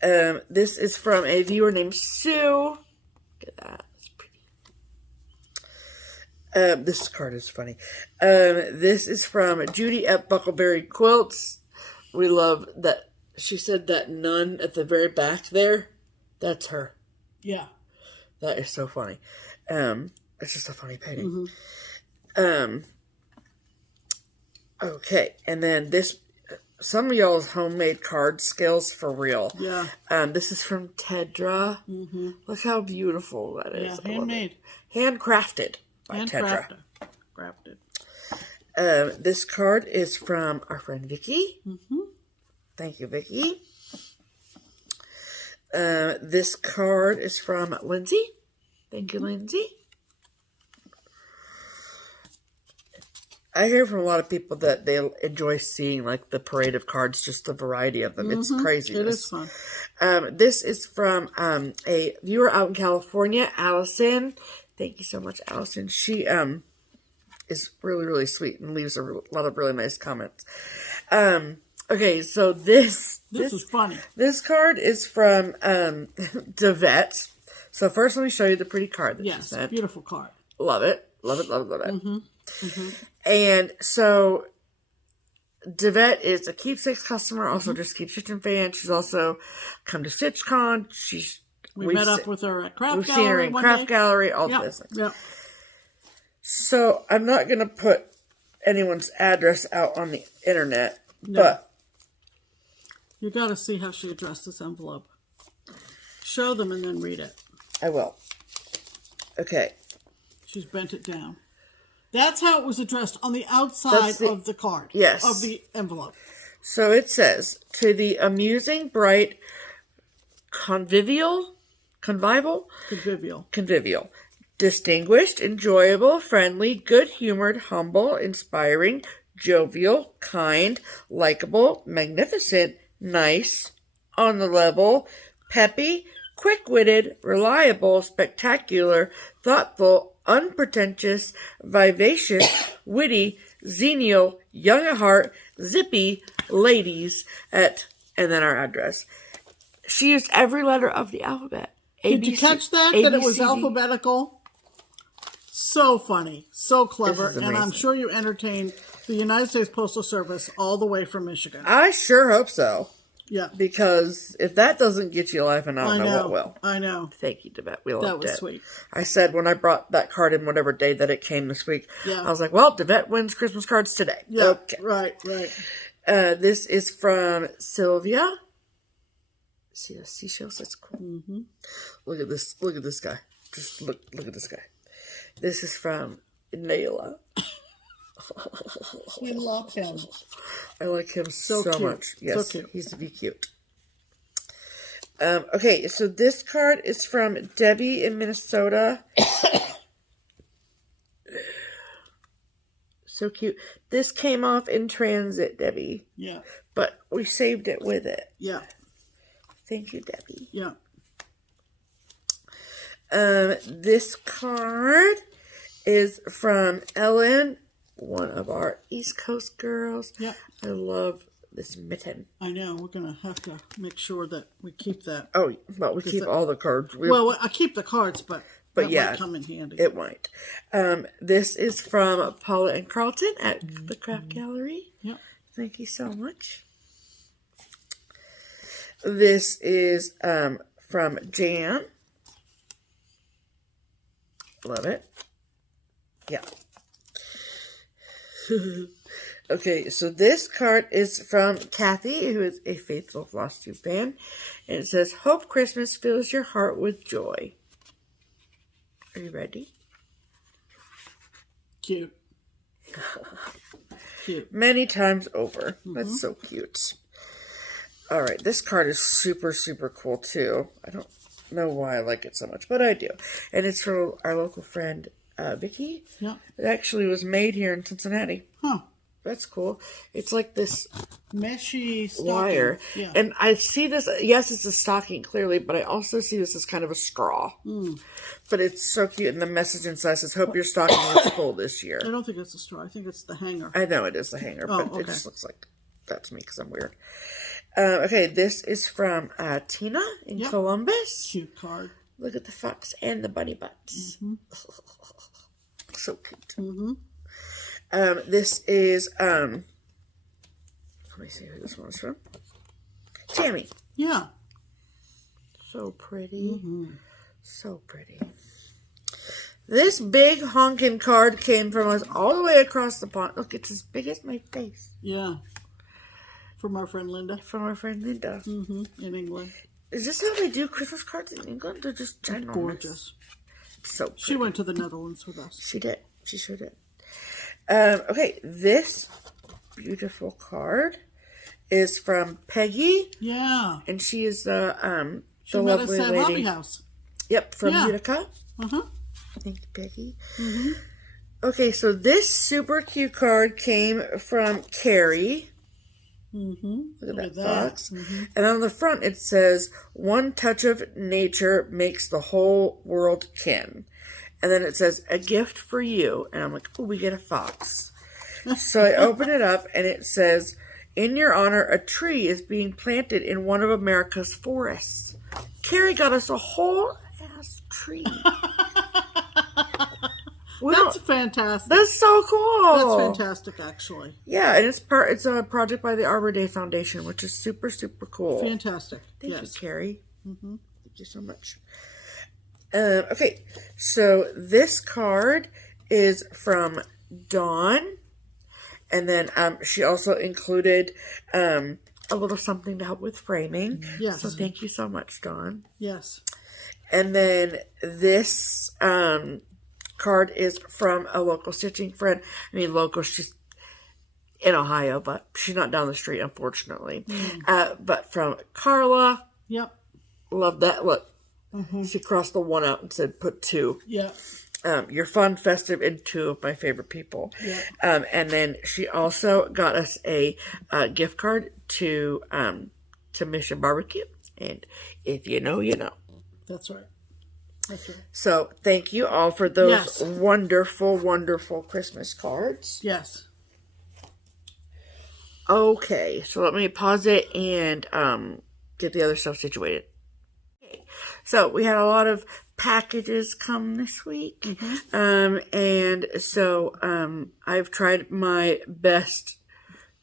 This is from a viewer named Sue. Look at that. It's This card is funny. This is from Jodi at Buckleberry Quilts. We love that. She said that nun at the very back there. That's her. Yeah. That is so funny. It's just a funny painting. Okay, and then this, some of y'all's homemade card skills for real. Yeah. This is from Tedra. Look how beautiful that is. Yeah, handmade. Handcrafted by Tedra. Crafted. This card is from our friend Vicky. Thank you, Vicky. This card is from Lindsay. Thank you, Lindsay. I hear from a lot of people that they enjoy seeing like the parade of cards, just the variety of them. It's crazy. It is fun. This is from a viewer out in California, Allison. Thank you so much, Allison. She is really, really sweet and leaves a lot of really nice comments. Okay, so this is funny. This card is from Devette. So first, let me show you the pretty card that she sent. Beautiful card. Love it. Love it, love it, love it. And so Devette is a Keepsakes customer, also just JustKeepStitchin fan. She's also come to StitchCon. We met up with her at Craft Gallery. We've seen her in Craft Gallery, all this. Yeah. So I'm not going to put anyone's address out on the internet, but you got to see how she addressed this envelope. Show them and then read it. I will. Okay. She's bent it down. That's how it was addressed on the outside of the card. Yes. Of the envelope. So it says, to the amusing, bright, convivial, distinguished, enjoyable, friendly, good-humored, humble, inspiring, jovial, kind, likable, magnificent, nice, on the level, peppy, quick-witted, reliable, spectacular, thoughtful, unpretentious, vivacious, witty, genial, young at heart, zippy, ladies at, and then our address. She used every letter of the alphabet. Did you catch that? That it was alphabetical? So funny. So clever. And I'm sure you entertained the United States Postal Service all the way from Michigan. I sure hope so. Yeah. Because if that doesn't get you laughing, I don't know what will. I know. Thank you, Devette. We loved it. That was sweet. I said when I brought that card in, whatever day that it came this week, I was like, well, Devette wins Christmas cards today. Yeah, okay. Right. This is from Sylvia. See the seashells? That's cool. Look at this. Look at this guy. Just look at this guy. This is from Naila. We love him. I like him so much. Yes, so cute. He's to be cute. Okay, so this card is from Debbie in Minnesota. So cute. This came off in transit, Debbie. Yeah. But we saved it with it. Yeah. Thank you, Debbie. Yeah. This card is from Ellen, one of our East Coast girls. Yeah. I love this mitten. I know. We're going to have to make sure that we keep that. Oh, but we keep all the cards. Well, I keep the cards, but that might come in handy. It might. This is from Paula and Carlton at the Craft Gallery. Yeah. Thank you so much. This is from Jan. Love it. Yeah. Okay, so this card is from Kathy, who is a faithful FlossTube fan. And it says, hope Christmas fills your heart with joy. Are you ready? Cute. Cute. Many times over. That's so cute. All right, this card is super, super cool, too. I don't know why I like it so much, but I do. And it's from our local friend, Vicky. Yeah. It actually was made here in Cincinnati. Huh. That's cool. It's like this meshy wire. Yeah. And I see this, yes, it's a stocking, clearly, but I also see this as kind of a straw. But it's so cute. And the message inside says, hope your stocking is full this year. I don't think it's a straw. I think it's the hanger. I know it is the hanger, but it just looks like that to me because I'm weird. Okay, this is from Tina in Columbus. Cute card. Look at the fox and the bunny butts. So cute. Mm-hmm. This is, let me see who this one's from. Tammy. Yeah. So pretty. Mm-hmm. So pretty. This big honkin' card came from us all the way across the pond. Look, it's as big as my face. Yeah. From our friend Linda. From our friend Linda. Mm-hmm. In England. Is this how they do Christmas cards in England? They're just That's ginormous. gorgeous. So pretty. She went to the Netherlands with us. She did. She sure did. Okay, this beautiful card is from Peggy. Yeah. And she is the She met us lovely at lady. Hobby House. Yep, from Yeah. Utica. Uh-huh. Thank you, Peggy. Mm-hmm. Okay, so this super cute card came from Carrie. Mm-hmm. Look at that fox. Mm-hmm. And on the front it says, "One touch of nature makes the whole world kin." And then it says, "A gift for you." And I'm like, oh, we get a fox. So I open it up and it says, "In your honor, a tree is being planted in one of America's forests." Carrie got us a whole ass tree. That's fantastic. That's so cool. That's fantastic, actually. Yeah, and it's a project by the Arbor Day Foundation, which is super, super cool. Fantastic. Thank you, Yes. Carrie. Mm-hmm. Thank you so much. Okay, so this card is from Dawn, and then she also included a little something to help with framing. Yes. So thank you so much, Dawn. Yes. And then this card is from a local stitching friend. I mean, local, she's in Ohio, but she's not down the street, unfortunately. But from Carla. Yep. Love that. Look, Mm-hmm. she crossed the one out and said, "Put 2. Yep. You're fun, festive, and 2 of my favorite people. Yep. And then she also got us a gift card to Mission Barbecue. And if you know, you know. That's right. That's right. So thank you all for those Yes. wonderful, wonderful Christmas cards. Yes. Okay, so let me pause it and get the other stuff situated. Okay, so we had a lot of packages come this week. Mm-hmm. And so I've tried my best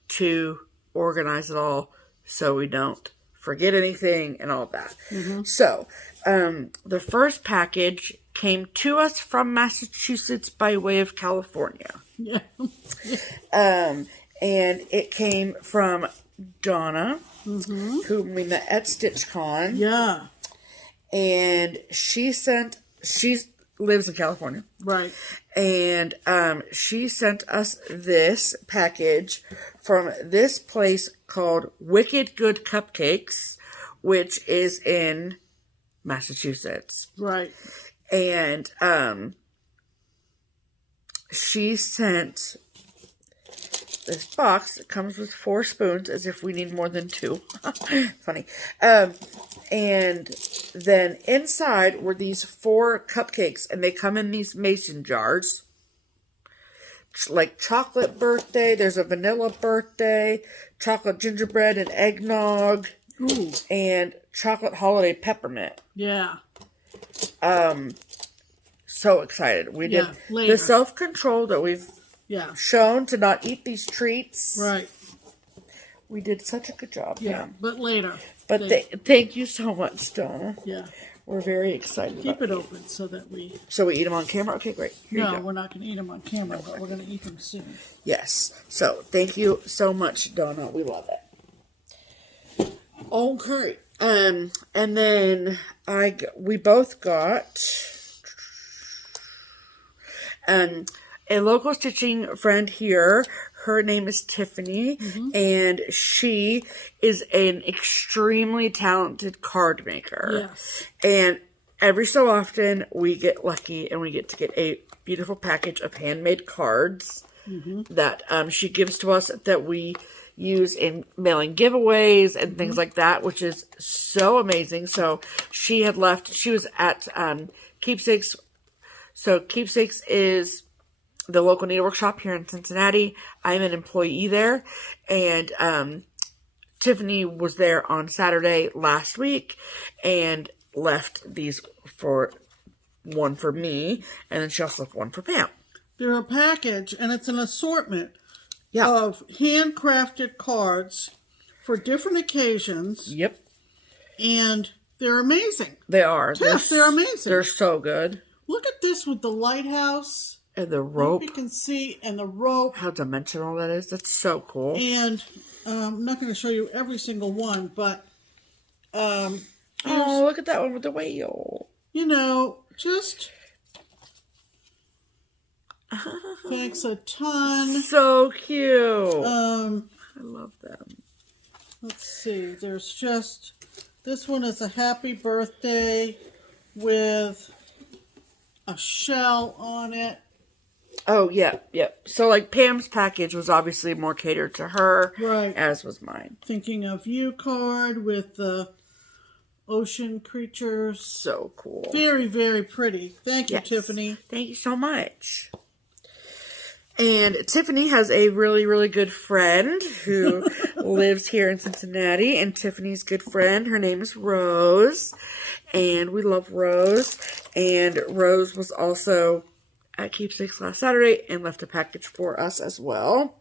to organize it all so we don't forget anything and all that. Mm-hmm. So the first package came to us from Massachusetts by way of California. Yeah. And it came from Donna, Mm-hmm. whom we met at StitchCon. Yeah. And she lives in California. Right. And she sent us this package from this place called Wicked Good Cupcakes, which is in Massachusetts. Right. And she sent this box that comes with 4 spoons, as if we need more than 2. Funny. And then inside were these 4 cupcakes, and they come in these mason jars. Like chocolate birthday, there's a vanilla birthday, chocolate gingerbread and eggnog, Ooh. and chocolate holiday peppermint. Yeah. So excited. We did later. the self-control that we've shown to not eat these treats. Right. We did such a good job. Yeah. But later. But thank you so much, Donna. Yeah. We're very excited. Keep it open so that we... So we eat them on camera? Okay, great. Here you No, go. we're not going to eat them on camera, but we're going to eat them soon. Yes. So thank you so much, Donna. We love it. Okay. And then we both got a local stitching friend here. Her name is Tiffany, and she is an extremely talented card maker. Yes. And every so often, we get lucky and we get to get a beautiful package of handmade cards that she gives to us that we use in mailing giveaways and things like that, which is so amazing. So she was at Keepsakes. So Keepsakes is the local needlework shop here in Cincinnati. I'm an employee there, and Tiffany was there on Saturday last week and left these one for me, and then she also left one for Pam. they're a package, and it's an assortment Yeah. of handcrafted cards for different occasions. Yep. And they're amazing. They are. They're amazing. They're so good. Look at this with the lighthouse. And the rope. You can see, and the rope. How dimensional that is. That's so cool. And I'm not going to show you every single one, but oh, look at that one with the whale. You know, just thanks a ton. So cute. I love them. Let's see. There's just this one is a happy birthday with a shell on it. Oh, yeah, yeah. So, like, Pam's package was obviously more catered to her. Right. As was mine. Thinking of You card with the ocean creatures. So cool. Very, very pretty. Thank you, Tiffany. Thank you so much. And Tiffany has a really, really good friend who lives here in Cincinnati. And Tiffany's good friend, her name is Rose. And we love Rose. And Rose was also at Keepsakes last Saturday and left a package for us as well.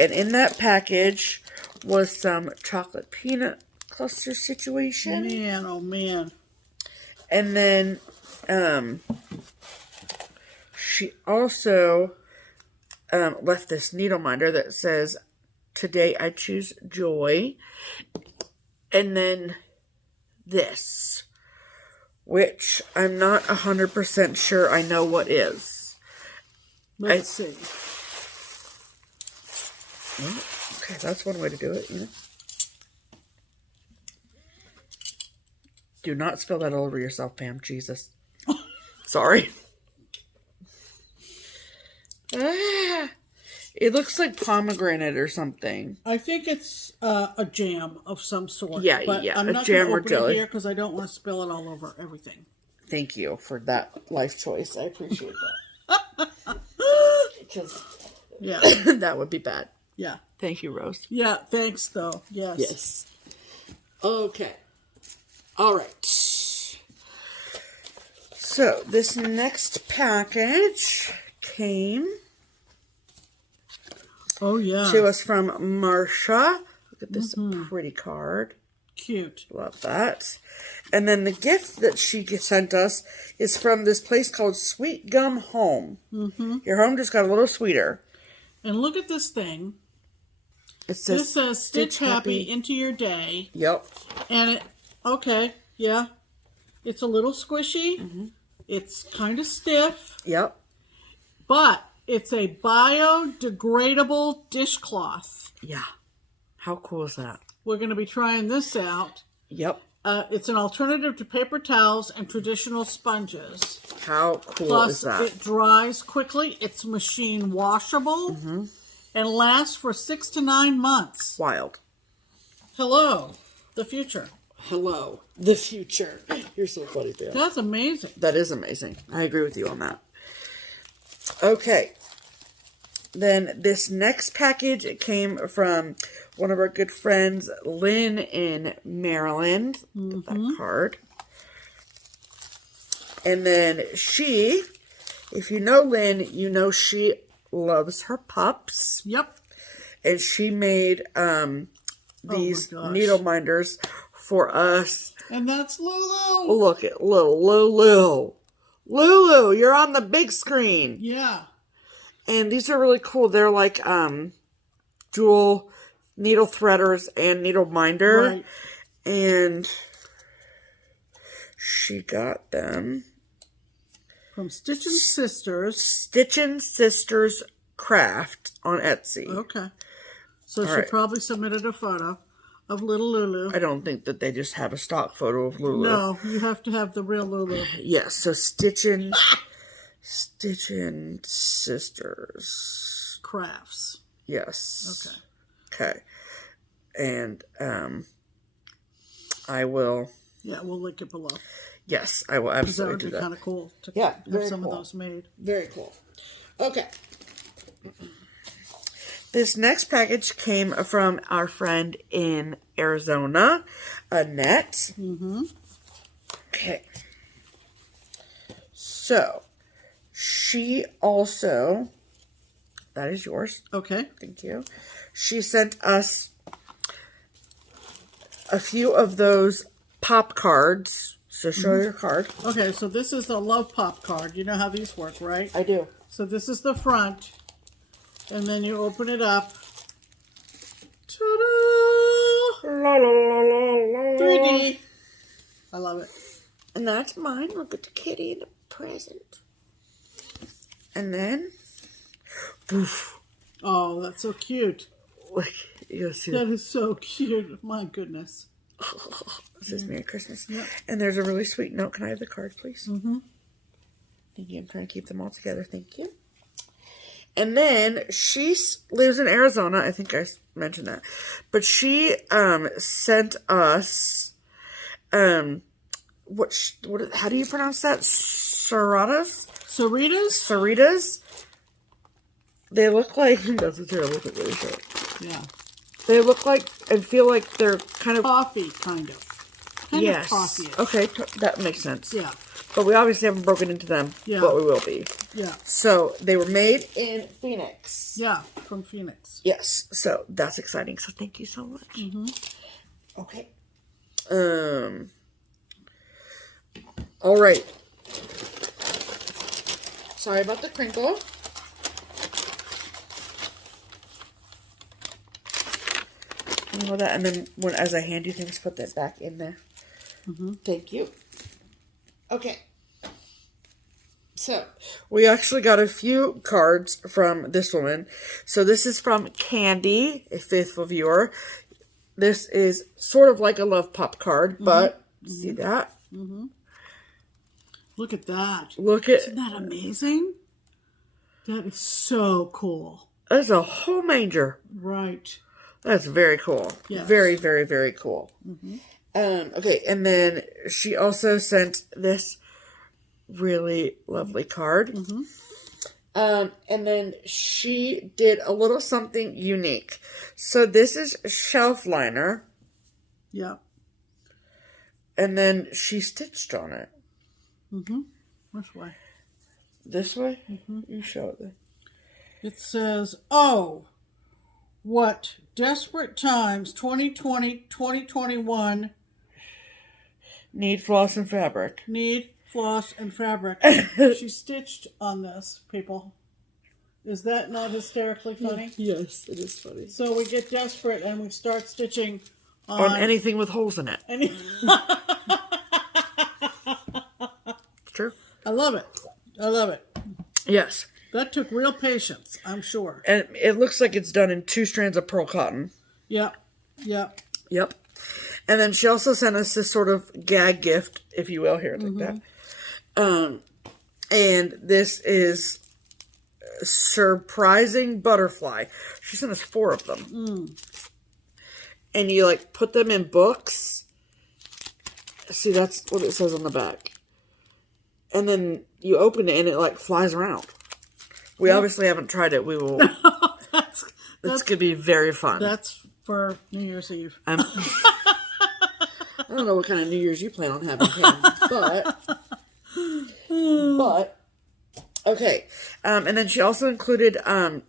And in that package was some chocolate peanut cluster situation. Man, oh man. And then she also left this needle minder that says, "Today I choose joy." And then this, which I'm not 100% sure I know what is. Let's see. Well, okay, that's one way to do it, you know. Do not spill that all over yourself, Pam. Jesus. Sorry. It looks like pomegranate or something. I think it's a jam of some sort. Yeah, but yeah, I'm a not jam gonna or open jelly. it here because I don't want to spill it all over everything. Thank you for that life choice. I appreciate that. Because Yeah. that would be bad. Yeah. Thank you, Rose. Yeah, thanks though. Yes. Yes. Okay. All right. So this next package came to us from Marissa. Look at this pretty card. Cute. Love that. And then the gift that she sent us is from this place called Sweet Gum Home. Your home just got a little sweeter. And look at this thing. It says, This says Stitch Happy into your day. Yep. And it, okay, yeah. It's a little squishy. It's kind of stiff. Yep. But it's a biodegradable dishcloth. Yeah. How cool is that? We're going to be trying this out. Yep. It's an alternative to paper towels and traditional sponges. How cool Plus, is that? it dries quickly. It's machine washable and lasts for 6 to 9 months. Wild. Hello, the future. Hello, the future. You're so funny, Pam. That's amazing. That is amazing. I agree with you on that. Okay. Then this next package, it came from one of our good friends, Lynn in Maryland. Look at that card. And then she, if you know Lynn, you know she loves her pups. Yep. And she made these needle minders for us. And that's Lulu. Look at little Lulu. Lulu, you're on the big screen. Yeah. And these are really cool. They're like dual needle threaders and needle minder. Right. And she got them From StitchinSistersCraft on Etsy. Okay. So All she right. probably submitted a photo of little Lulu. I don't think that they just have a stock photo of Lulu. No, you have to have the real Lulu. Yes, so Stitchin Sisters. Crafts. Yes. Okay. Okay. And I will. Yeah, we'll link it below. Yes, I will That would absolutely be do that. kind of cool to Yeah, have very some cool. of those made. Very cool. Okay. This next package came from our friend in Arizona, Annette. Okay. So, she also, that is yours. Okay. Thank you. She sent us a few of those pop cards. So show your card. Okay, so this is the Love Pop card. You know how these work, right? I do. So this is the front. And then you open it up. Ta-da! La, la, la, la, la. 3D. I love it. And that's mine. Look at the kitty and the present. And then, poof. Oh, that's so cute. Look, you see That is so cute. My goodness. It says Merry Christmas. Yep. And there's a really sweet note. Can I have the card, please? Mm-hmm. Thank you. I'm trying to keep them all together. Thank you. And then she lives in Arizona. I think I mentioned that. But she sent us, how do you pronounce that? Sarritas? Sarritas. They look like, that's a terrible thing to say. Yeah. They look like and feel like they're kind of coffee, kind of. Kind of coffee. Okay, that makes sense. Yeah. But we obviously haven't broken into them, but we will be. Yeah. So they were made in Phoenix. Yeah, from Phoenix. Yes. So that's exciting. So thank you so much. Mm-hmm. Okay. All right. Sorry about the crinkle. You know that, and then as I hand you things, put that back in there. Mm-hmm. Thank you. Okay. So, we actually got a few cards from this woman. So, this is from Candy, a faithful viewer. This is sort of like a Love Pop card, but see that? Mm-hmm. Look at that. Isn't that amazing? That is so cool. That's a whole manger. Right. That's very cool. Yes. Very, very, very cool. Mm-hmm. Okay, and then she also sent this really lovely card. Mm-hmm. And then she did a little something unique. So this is shelf liner. Yeah. And then she stitched on it. Mm-hmm. Which way? This way? Mm-hmm. You show it then. It says, oh, what desperate times 2020, 2021 need floss and fabric. Need floss and fabric. She stitched on this, people. Is that not hysterically funny? Yes, it is funny. So we get desperate and we start stitching on anything with holes in it. It's true. I love it. I love it. Yes. That took real patience, I'm sure. And it looks like it's done in 2 strands of pearl cotton. Yep. Yep. Yep. And then she also sent us this sort of gag gift, if you will, here, like that. And this is Surprising Butterfly. She sent us 4 of them. And you, like, put them in books. See, that's what it says on the back. And then you open it and it, like, flies around. We obviously haven't tried it. We will. That's going to be very fun. That's for New Year's Eve. I don't know what kind of New Year's you plan on having, Pam, but okay. And then she also included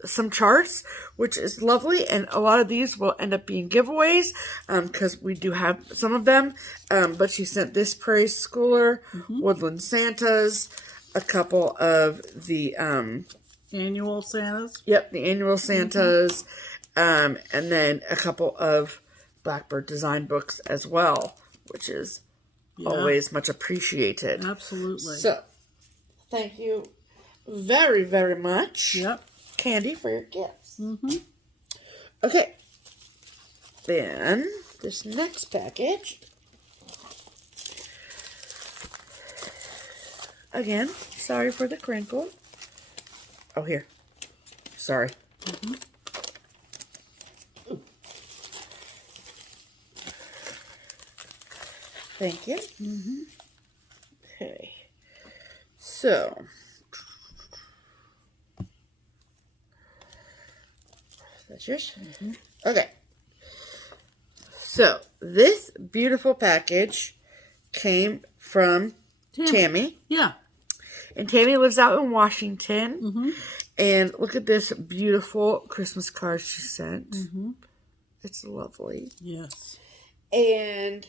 some charts, which is lovely, and a lot of these will end up being giveaways because we do have some of them. But she sent this Prairie Schooler, Woodland Santas, a couple of the annual Santas. Yep, the annual Santas, and then a couple of Blackbird design books as well, which is always much appreciated. Absolutely. So, thank you very, very much, Candy, for your gifts. Okay. Then, this next package. Again, sorry for the crinkle. Oh, here. Sorry. Thank you. Okay. So. That's yours? Okay. So, this beautiful package came from Tammy. Yeah. And Tammy lives out in Washington. And look at this beautiful Christmas card she sent. It's lovely. Yes. And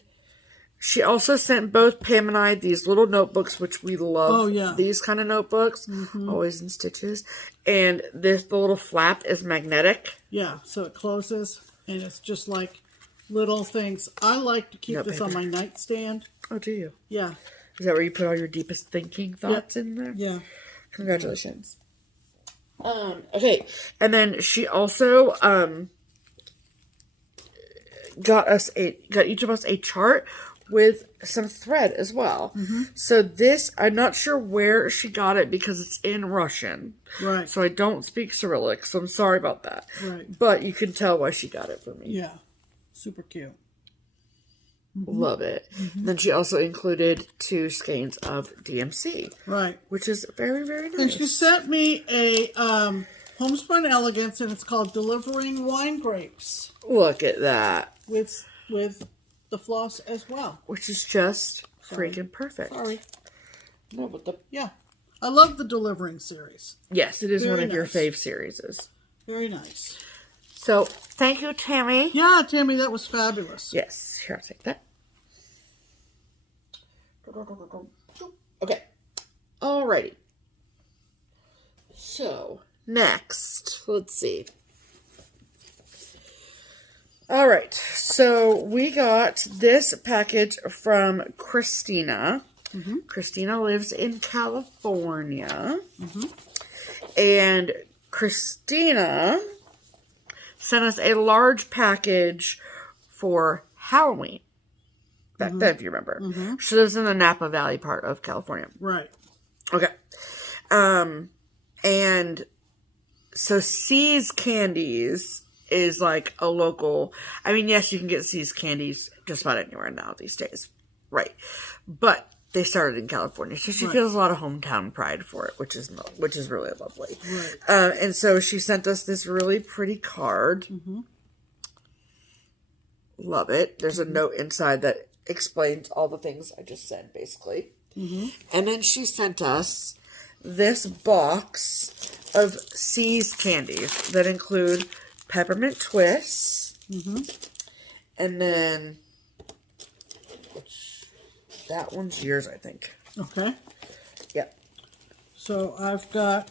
she also sent both Pam and I these little notebooks, which we love. Oh, yeah. These kind of notebooks. Always in stitches. And the little flap is magnetic. Yeah, so it closes, and it's just like little things. I like to keep this on my nightstand. Oh, do you? Yeah. Is that where you put all your deepest thinking thoughts in there? Yeah. Congratulations. Okay. And then she also got each of us a chart with some thread as well. So this, I'm not sure where she got it because it's in Russian. Right. So I don't speak Cyrillic, so I'm sorry about that. Right. But you can tell why she got it for me. Yeah. Super cute. Love it. Then she also included 2 skeins of DMC. Right. Which is very, very nice. And she sent me a homespun elegance, and it's called Delivering Wine Grapes. Look at that. With the floss as well. Which is just freaking perfect. Sorry. No, but yeah. I love the Delivering series. Yes, it is Very one of your nice. fave series. Very nice. So, thank you, Tammy. Yeah, Tammy, that was fabulous. Yes, here, I'll take that. Okay. Alrighty. So, next, let's see. Alright, so we got this package from Christina. Christina lives in California. And Christina sent us a large package for Halloween. Back then, if you remember. She lives in the Napa Valley part of California. Right. Okay. And so C's Candies is like a local, I mean, yes, you can get C's Candies just about anywhere now these days. Right. But they started in California, so she feels a lot of hometown pride for it, which is really lovely. Right. And so she sent us this really pretty card. Love it. There's a note inside that explains all the things I just said, basically. And then she sent us this box of C's candies that include peppermint twists. And then that one's yours, I think. Okay. Yep. So I've got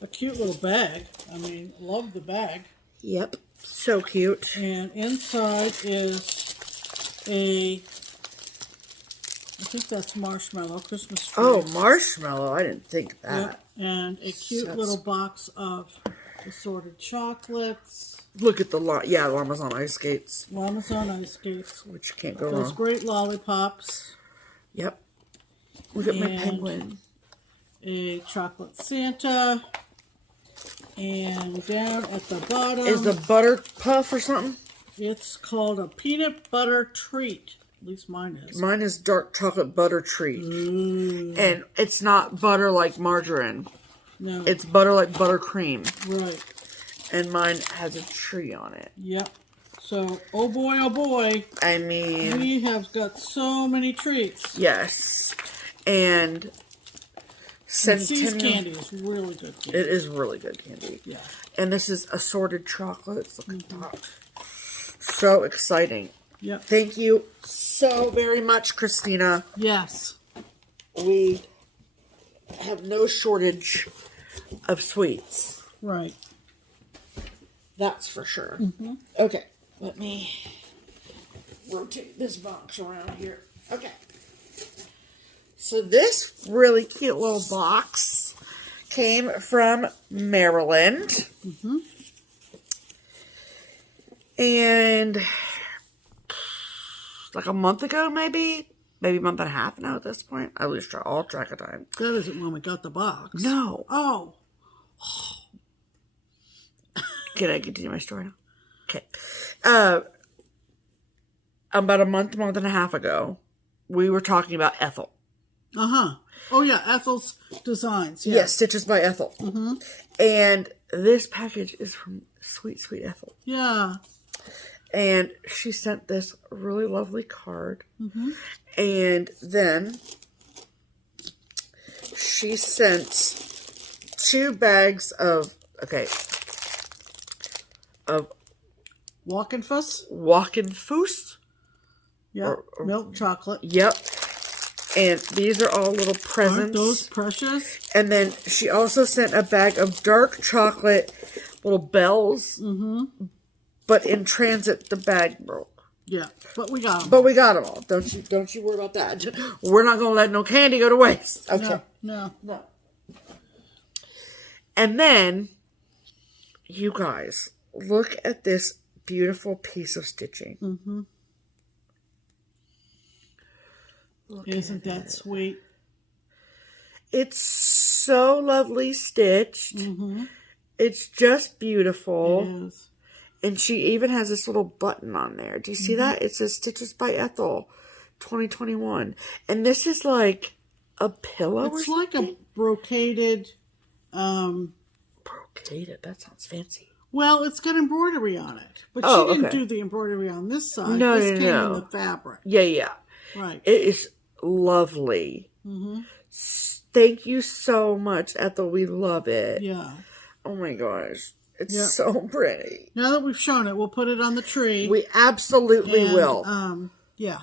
a cute little bag. I mean, love the bag. Yep. So cute. And inside is I think that's marshmallow, Christmas tree. Oh, marshmallow. I didn't think that. Yep. And a cute little box of assorted chocolates. Look at the llamas on ice skates. Llamas on ice skates. Which can't go Those wrong. great lollipops. Yep. Look at my penguin. A chocolate Santa. And down at the bottom is the butter puff or something? It's called a peanut butter treat. At least mine is. Mine is dark chocolate butter treat. And it's not butter like margarine. No. It's butter like buttercream. Right. And mine has a tree on it. Yep. So, oh boy, I mean, we have got so many treats. Yes. And C's candy is really good candy. It is really good candy. Yeah. And this is assorted chocolates. Look at that. So exciting. Yep. Thank you so very much, Christina. Yes. We have no shortage of sweets. Right. That's for sure. Okay. Let me rotate this box around here. Okay. So this really cute little box came from Maryland. And like a month ago, maybe a month and a half now at this point. I lose all track of time. That isn't when we got the box. No. Oh. Can I continue my story now? Okay. About a month and a half ago, we were talking about Ethel. Oh, yeah, Ethel's Designs. Yeah. Yes, Stitches by Ethel. And this package is from Sweet, Sweet Ethel. Yeah. And she sent this really lovely card. And then she sent 2 bags of, Walkin' Fuss? Walkin' Foos. Yep. Milk chocolate. Yep. And these are all little presents. Aren't those precious? And then she also sent a bag of dark chocolate little bells. Mm-hmm. But in transit, the bag broke. Yeah, but we got them. But we got them all. Don't you worry about that. We're not going to let no candy go to waste. Okay. No. And then, you guys, look at this beautiful piece of stitching. Mm-hmm. Isn't that sweet? It's so lovely stitched. Mm-hmm. It's just beautiful. It is. And she even has this little button on there. Do you see that? It says Stitches by Ethel 2021. And this is like a pillow It's like a brocaded... brocaded? That sounds fancy. Well, it's got embroidery on it. But she didn't do the embroidery on this side. No, this came in the fabric. Yeah. Right. It is lovely. Mm-hmm. Thank you so much, Ethel. We love it. Yeah. Oh my gosh. It's so pretty. Now that we've shown it, we'll put it on the tree. We absolutely will. Yeah.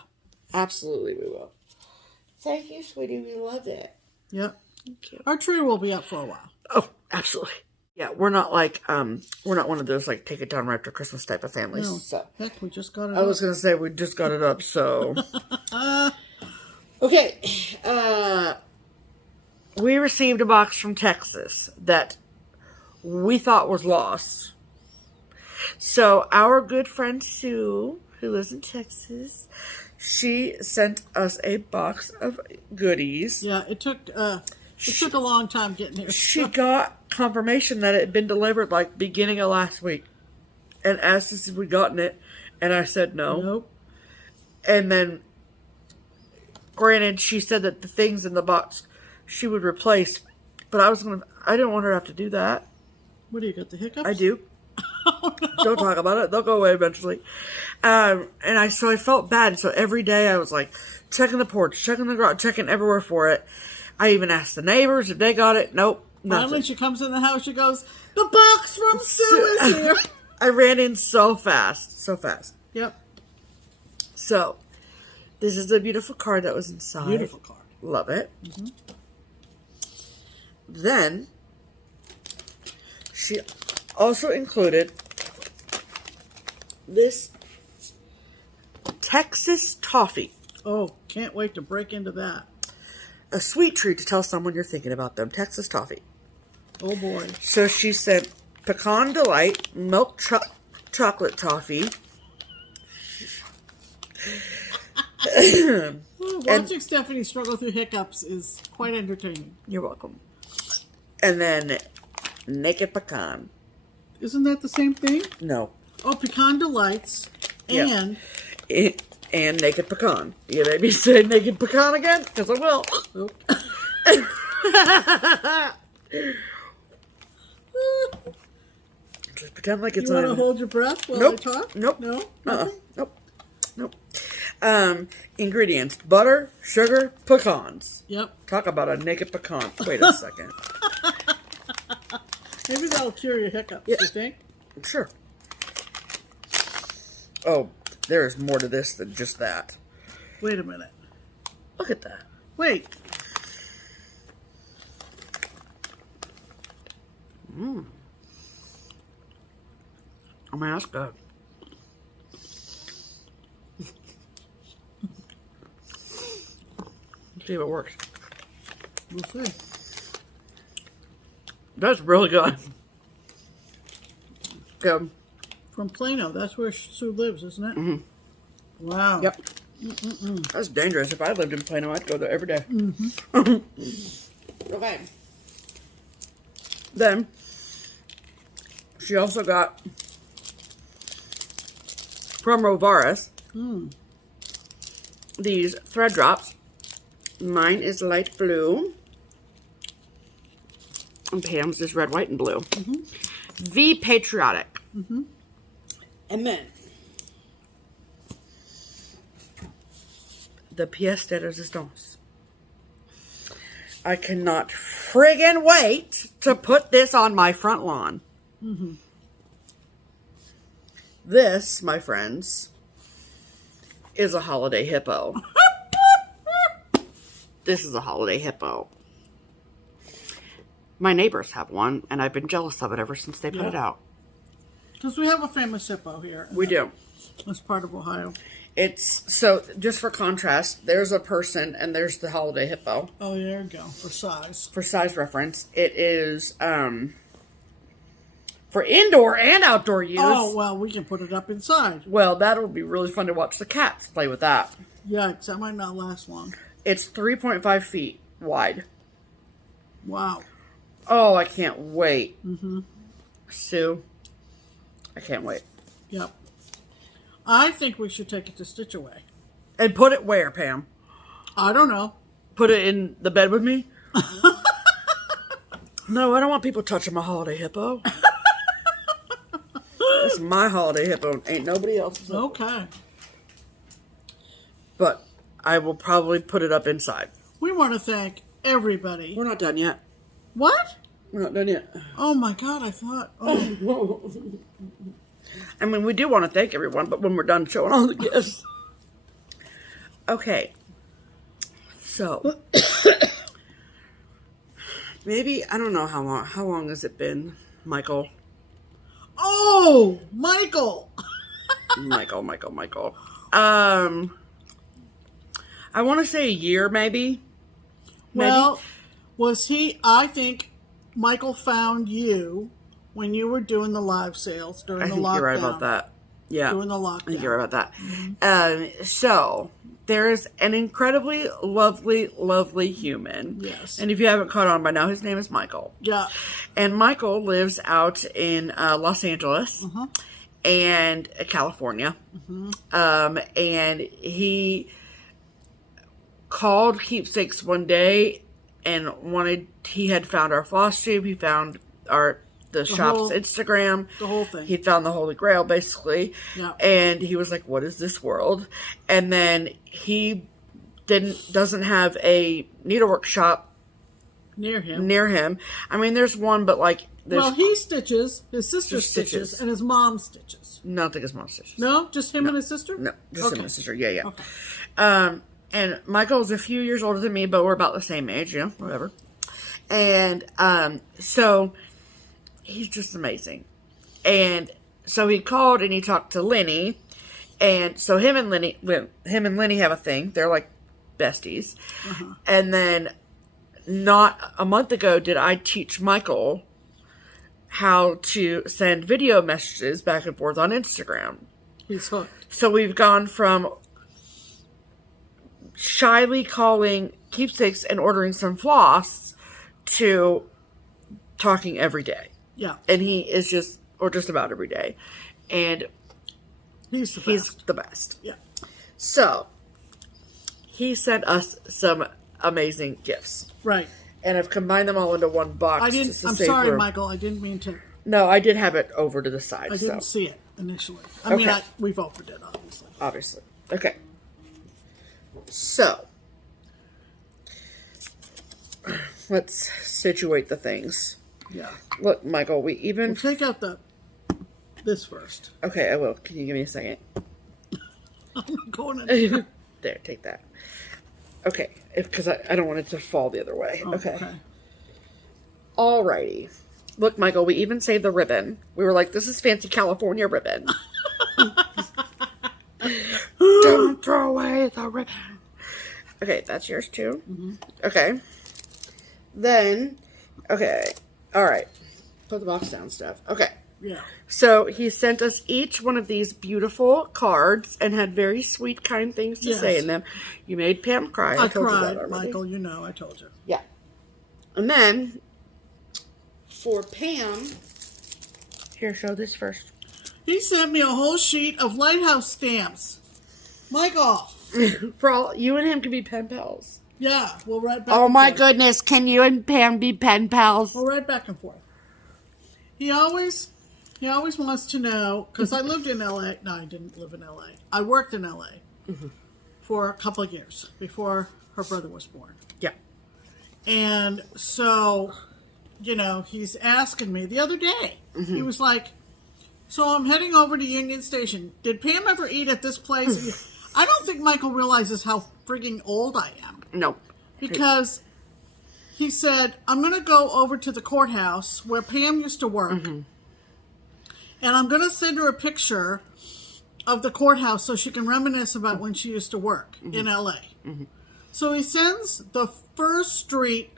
Absolutely we will. Thank you, sweetie. We love it. Yep. Thank you. Our tree will be up for a while. Oh, absolutely. Yeah, we're not like, we're not one of those, like, take it down right after Christmas type of families. No. So. Heck, we just got it I was going to say, we just got it up, so. Okay. We received a box from Texas that we thought was lost. So, our good friend Sue, who lives in Texas, she sent us a box of goodies. Yeah, it took a long time getting here. She got confirmation that it had been delivered like beginning of last week. And asked us if we'd gotten it. And I said no. Nope. And then, granted, she said that the things in the box she would replace. But I didn't want her to have to do that. What do you got, the hiccups? I do. Oh, no. Don't talk about it. They'll go away eventually. So I felt bad. So every day I was like checking the porch, checking the garage, checking everywhere for it. I even asked the neighbors if they got it. Nope. Nothing. Finally, she comes in the house. She goes, "The box from Sue is here." I ran in so fast. So fast. Yep. So, this is a beautiful card that was inside. Beautiful card. Love it. Mm-hmm. Then, she also included this Texas toffee. Oh, can't wait to break into that. A sweet treat to tell someone you're thinking about them. Texas toffee. Oh, boy. So she sent Pecan Delight, milk chocolate toffee. Watching Stephanie struggle through hiccups is quite entertaining. You're welcome. And then Naked Pecan. Isn't that the same thing? No. Oh, Pecan Delights and... And Naked Pecan. You made me say Naked Pecan again? Because I will. Just pretend like it's You want to hold your breath while I talk? Nope. No? Nope. Ingredients. Butter, sugar, pecans. Yep. Talk about a naked pecan. Wait a second. Maybe that'll cure your hiccups, you think? Sure. Oh, there is more to this than just that. Wait a minute. Look at that. Wait. Oh man, that's good. Let's see if it works. We'll see. That's really good. Good. From Plano. That's where Sue lives, isn't it? Mm-hmm. Wow. Yep. That's dangerous. If I lived in Plano, I'd go there every day. Mm-hmm. Okay. Then, she also got from Rovaris these thread drops. Mine is light blue. And Pam's is red, white, and blue. V Patriotic. And then the pièce de résistance. I cannot friggin' wait to put this on my front lawn. Mm-hmm. This, my friends, is a holiday hippo. This is a holiday hippo. My neighbors have one, and I've been jealous of it ever since they put it out. Because we have a famous hippo here. We do. It's part of Ohio. It's, so, just for contrast, there's a person, and there's the holiday hippo. Oh, there you go. For size. For size reference, it is, for indoor and outdoor use. Oh, well, we can put it up inside. Well, that'll be really fun to watch the cats play with that. Yikes, that might not last long. It's 3.5 feet wide. Wow. Oh, I can't wait. Mm-hmm. Sue, I can't wait. Yep. I think we should take it to Stitch Away. And put it where, Pam? I don't know. Put it in the bed with me? No, I don't want people touching my holiday hippo. This is my holiday hippo. Ain't nobody else's. Okay. But I will probably put it up inside. We want to thank everybody. We're not done yet. What? We're not done yet. Oh my God, I thought. Oh. I mean, we do want to thank everyone, but when we're done showing all the gifts. Okay. So. Maybe, I don't know how long. How long has it been, Michael? Oh, Michael. Michael. I want to say a year, maybe. Well, was he, I think Michael found you when you were doing the live sales during the lockdown. I think you're right about that. Yeah. Doing the lockdown. I think you're right about that. Mm-hmm. So, there's an incredibly lovely human. Yes. And if you haven't caught on by now, his name is Michael. Yeah. And Michael lives out in Los Angeles and California. And he called Keepsakes one day and he had found our FlossTube. He found the shop's Instagram. The whole thing. He found the Holy Grail, basically. Yeah. And he was like, what is this world? And then he doesn't have a needlework shop near him. I mean, there's one, but like... Well, he stitches, his sister stitches, and his mom stitches. No, I don't think his mom stitches. No? Just him and his sister? No, just him and his sister. Yeah. Okay. And Michael's a few years older than me, but we're about the same age, whatever. And so he's just amazing. And so he called and he talked to Lenny. And so him and Lenny have a thing. They're like besties. And then not a month ago did I teach Michael how to send video messages back and forth on Instagram. He's hooked. So we've gone from shyly calling Keepsakes and ordering some floss to talking every day. Yeah. And he is just about every day. And he's the best. Yeah. So he sent us some amazing gifts. Right. And I've combined them all into one box. I'm sorry, Michael. I didn't mean to. No, I did have it over to the side. I didn't see it initially. I mean, we've opened it, obviously. Obviously. Okay. So, let's situate the things. Yeah. Look, Michael, we'll take out this first. Okay, I will. Can you give me a second? I'm going in. There, take that. Okay, because I don't want it to fall the other way. Oh, okay. Alrighty. Look, Michael, we even saved the ribbon. We were like, this is fancy California ribbon. Don't throw away the ribbon. Okay, that's yours too. Okay. Then, alright. Put the box down, Steph. Okay. Yeah. So he sent us each one of these beautiful cards and had very sweet, kind things to say in them. You made Pam cry. I cried, Michael. You know, I told you. Yeah. And then for Pam, here, show this first. He sent me a whole sheet of lighthouse stamps. Michael. For all you and him can be pen pals. Yeah, we'll write back. Oh my goodness! Can you and Pam be pen pals? We'll write back and forth. He always wants to know, because I lived in L.A. No, I didn't live in L.A. I worked in L.A. For a couple of years before her brother was born. Yeah. And so, he's asking me the other day. He was like, so I'm heading over to Union Station. Did Pam ever eat at this place? I don't think Michael realizes how frigging old I am. No. Because he said, I'm going to go over to the courthouse where Pam used to work. And I'm going to send her a picture of the courthouse so she can reminisce about when she used to work in L.A. So he sends the First Street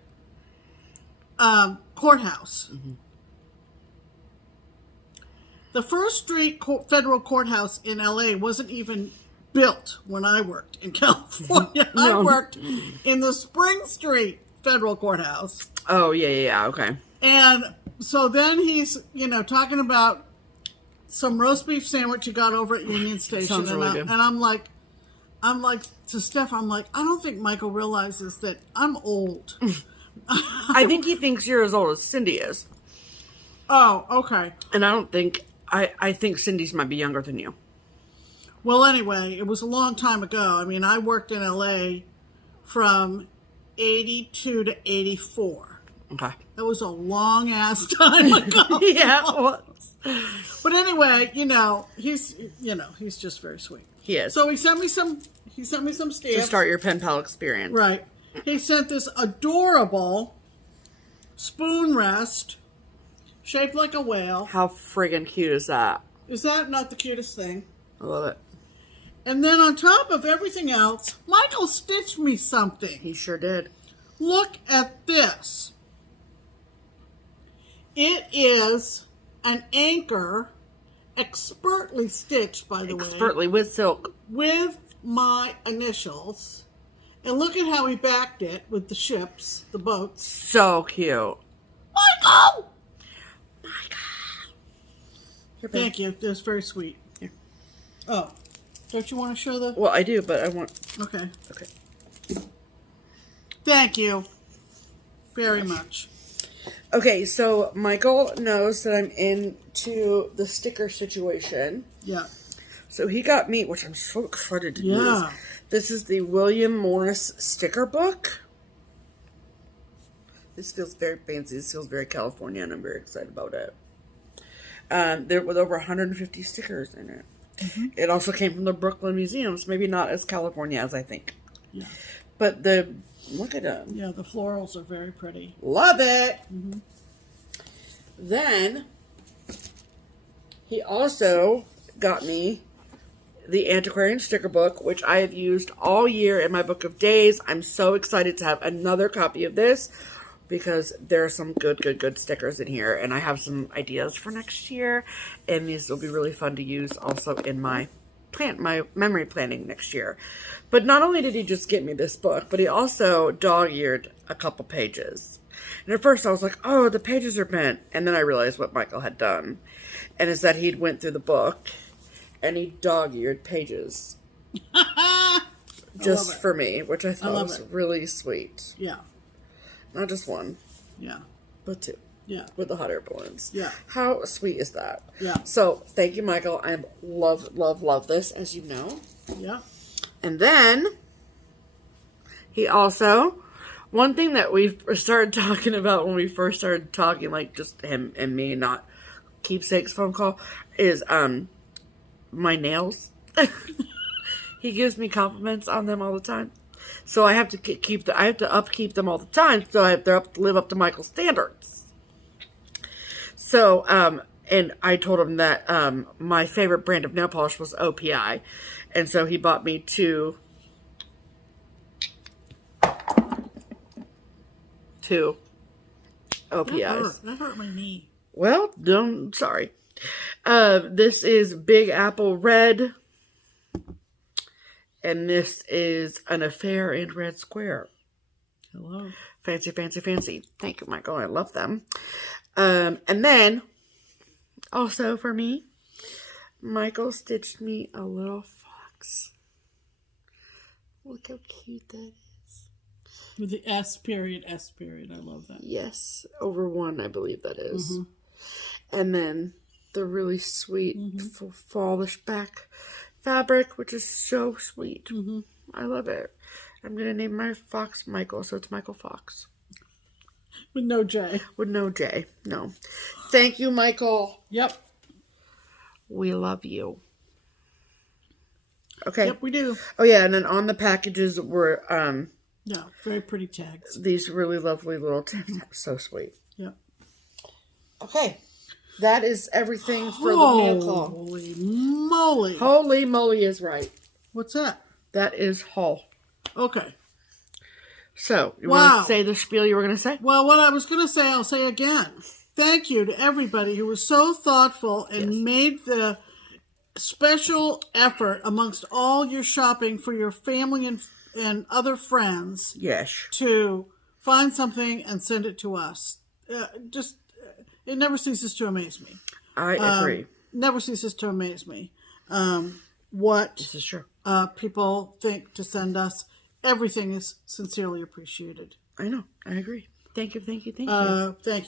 courthouse. The First Street federal courthouse in L.A. wasn't even built when I worked in California. I worked in the Spring Street federal courthouse. Oh, yeah, okay. And so then he's, talking about some roast beef sandwich he got over at Union Station. Sounds really good. And I'm like to Steph, I don't think Michael realizes that I'm old. I think he thinks you're as old as Cindy is. Oh, okay. And I don't think, I think Cindy's might be younger than you. Well, anyway, it was a long time ago. I mean, I worked in L.A. from 82 to 84. Okay. That was a long-ass time ago. Yeah, it was. But anyway, he's just very sweet. He is. So he sent me some stamps. To start your pen pal experience. Right. He sent this adorable spoon rest shaped like a whale. How friggin' cute is that? Is that not the cutest thing? I love it. And then on top of everything else, Michael stitched me something. He sure did. Look at this. It is an anchor, expertly stitched, by the way. Expertly with silk. With my initials. And look at how he backed it with the ships, the boats. So cute. Michael! Here, Thank you. That was very sweet. Here. Oh. Don't you want to show the... Well, I do, but I want... Okay. Okay. Thank you. Very much. Okay, so Michael knows that I'm into the sticker situation. Yeah. So he got me, which I'm so excited to use. Yeah. This is the William Morris sticker book. This feels very fancy. This feels very California, and I'm very excited about it. There was over 150 stickers in it. It also came from the Brooklyn Museum, so maybe not as California as I think. Yeah. But look at them. Yeah, the florals are very pretty. Love it. Then he also got me the Antiquarian sticker book, which I have used all year in my book of days. I'm so excited to have another copy of this because there are some good stickers in here, and I have some ideas for next year, and these will be really fun to use also in my memory planning next year. But not only did he just get me this book, but he also dog-eared a couple pages. And at first I was like, oh, the pages are bent. And then I realized what Michael had done. And is that he'd went through the book and he dog-eared pages. Just for me, which I thought was really sweet. Yeah. Not just one. Yeah. But two. Yeah. With the hot air balloons. Yeah. How sweet is that? Yeah. So, thank you, Michael. I love this, as you know. Yeah. And then, he also, one thing that we started talking about when we first started talking, like just him and me, not Keepsakes phone call, is my nails. He gives me compliments on them all the time. So I have to I have to upkeep them all the time, so I have to live up to Michael's standards. So, and I told him that my favorite brand of nail polish was OPI. And so he bought me two OPIs. That hurt my knee. Well, sorry. This is Big Apple Red. And this is An Affair in Red Square. Hello. Fancy, fancy, fancy. Thank you, Michael. I love them. And then, also for me, Michael stitched me a little fox. Look how cute that is. With the S period. I love that. Yes. Over one, I believe that is. And then the really sweet fallish back fabric, which is so sweet. I love it. I'm going to name my fox Michael, so it's Michael Fox. With no J. With no J. No. Thank you, Michael. Yep. We love you. Okay. Yep, we do. Oh, yeah, and then on the packages were... yeah, very pretty tags. These really lovely little tags. So sweet. Yep. Okay. That is everything for the mail call. Holy moly. Holy moly is right. What's that? That is haul. Okay. So, you want to say the spiel you were going to say? Well, what I was going to say, I'll say again. Thank you to everybody who was so thoughtful and made the special effort amongst all your shopping for your family and other friends. Yes. To find something and send it to us. It never ceases to amaze me. I agree. Never ceases to amaze me. What this is true. People think to send us. Everything is sincerely appreciated. I know. I agree. Thank you. Thank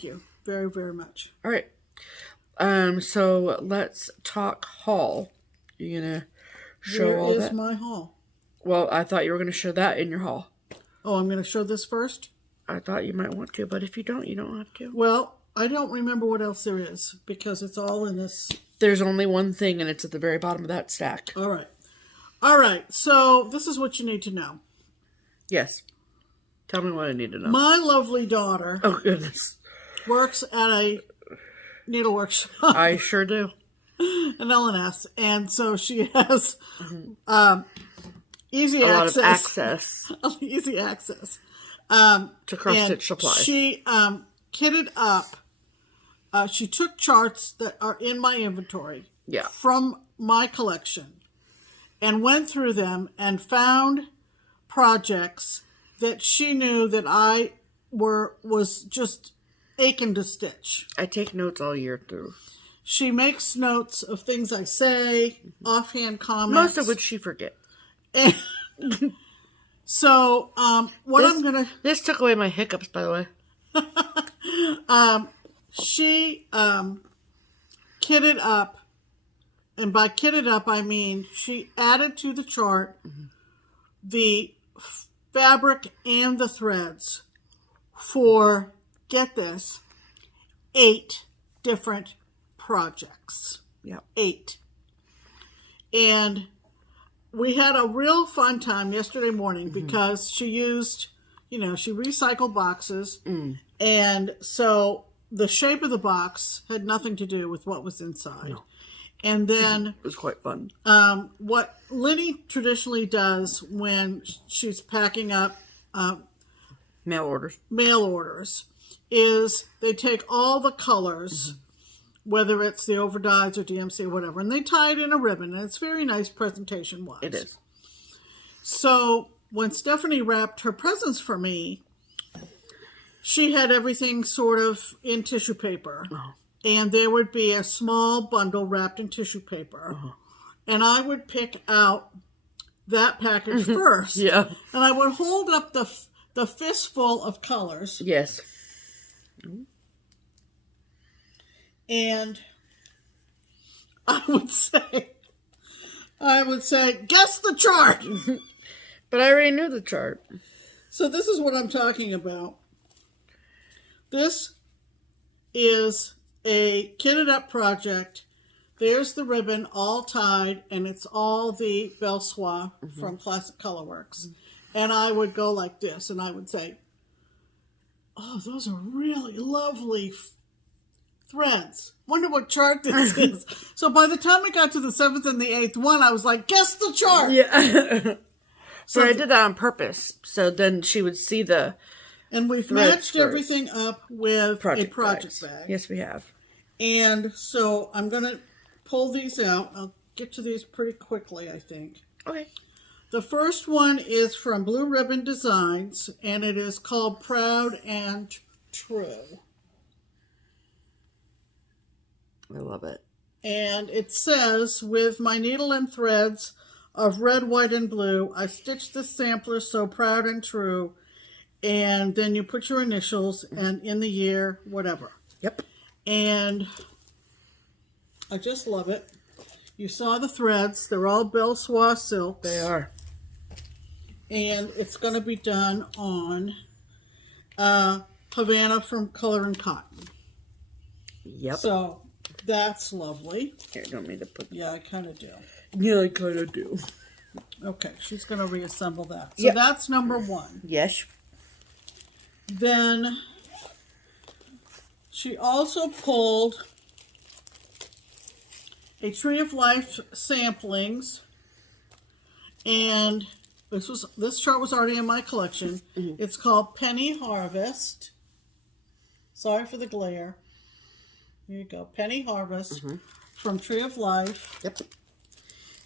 you very, very much. All right. So let's talk haul. You gonna show all that? Where is my haul? Well, I thought you were gonna show that in your haul. Oh, I'm gonna show this first? I thought you might want to, but if you don't, you don't have to. Well, I don't remember what else there is because it's all in this. There's only one thing, and it's at the very bottom of that stack. All right. So this is what you need to know. Yes. Tell me what I need to know. My lovely daughter. Oh, goodness. Works at a needle workshop. I sure do. An L&S. And so she has easy lot access. of access. Easy access. To cross-stitch supplies. She kitted up. She took charts that are in my inventory. Yeah. From my collection. And went through them and found projects that she knew that I was just aching to stitch. I take notes all year through. She makes notes of things I say, offhand comments. Most of which she forgets. So, This took away my hiccups, by the way. She kitted up, and by kitted up, I mean she added to the chart the fabric and the threads for, get this, 8 different projects. Yeah. 8. And we had a real fun time yesterday morning because she used, she recycled boxes. And so the shape of the box had nothing to do with what was inside. No. And then it was quite fun. What Linny traditionally does when she's packing up mail orders is they take all the colors, whether it's the overdyes or DMC or whatever, and they tie it in a ribbon, and it's very nice presentation-wise. It is. So when Stephanie wrapped her presents for me, she had everything sort of in tissue paper. Oh. And there would be a small bundle wrapped in tissue paper. And I would pick out that package first. Yeah. And I would hold up the fistful of colors. Yes. And I would say, guess the chart. But I already knew the chart. So this is what I'm talking about. This is a kitted up project. There's the ribbon all tied, and it's all the belle soie from Classic Colorworks. And I would go like this, and I would say, oh, those are really lovely threads. Wonder what chart this is. So by the time I got to the 7th and the 8th one, I was like, guess the chart. Yeah. So I did that on purpose. So then she would see the... And we've matched everything up with a project bag. Yes, we have. And so I'm going to pull these out. I'll get to these pretty quickly, I think. Okay. The first one is from Blue Ribbon Designs, and it is called Proud and True. I love it. And it says, with my needle and threads of red, white, and blue, I stitched this sampler so proud and true. And then you put your initials and in the year, whatever. Yep. And I just love it. You saw the threads. They're all belle soie silks. They are. And it's going to be done on Havana from Color and Cotton. Yep. So that's lovely. Here, you want me to put... Yeah, I kind of do. Yeah, I kind of do. Okay, she's going to reassemble that. So that's number 1. Yes. Then she also pulled a Tree of Life samplings, and this chart was already in my collection. It's called Penny Harvest. Sorry for the glare. Here you go, Penny Harvest from Tree of Life. Yep.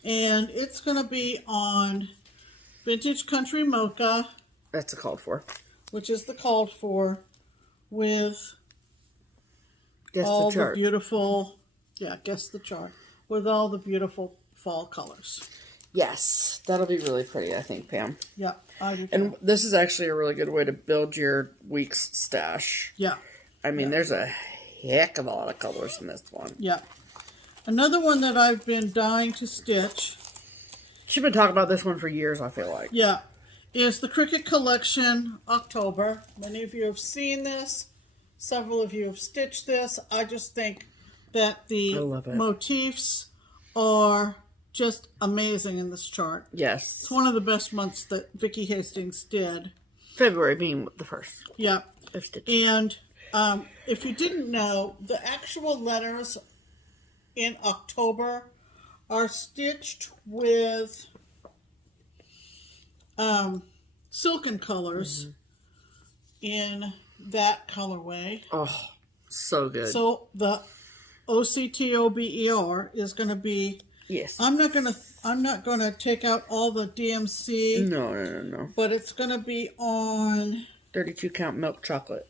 And it's going to be on Vintage Country Mocha. That's a called for. Which is the called for, with Guess all the chart. The beautiful, guess the chart, with all the beautiful fall colors. Yes, that'll be really pretty, I think, Pam. Yeah, I do. And this is actually a really good way to build your week's stash. Yeah. I mean, there's a heck of a lot of colors in this one. Yeah. Another one that I've been dying to stitch. She's been talking about this one for years, I feel like. Yeah. Is the Cricut Collection October. Many of you have seen this. Several of you have stitched this. I just think that the motifs are just amazing in this chart. Yes. It's one of the best months that Vicki Hastings did. February being the first. Yeah. Of stitch. And if you didn't know, the actual letters in October are stitched with silken colors in that colorway. Oh, so good. So the OCTOBER is going to be. Yes. I'm not gonna take out all the DMC. No. But it's going to be on 32 count milk chocolate.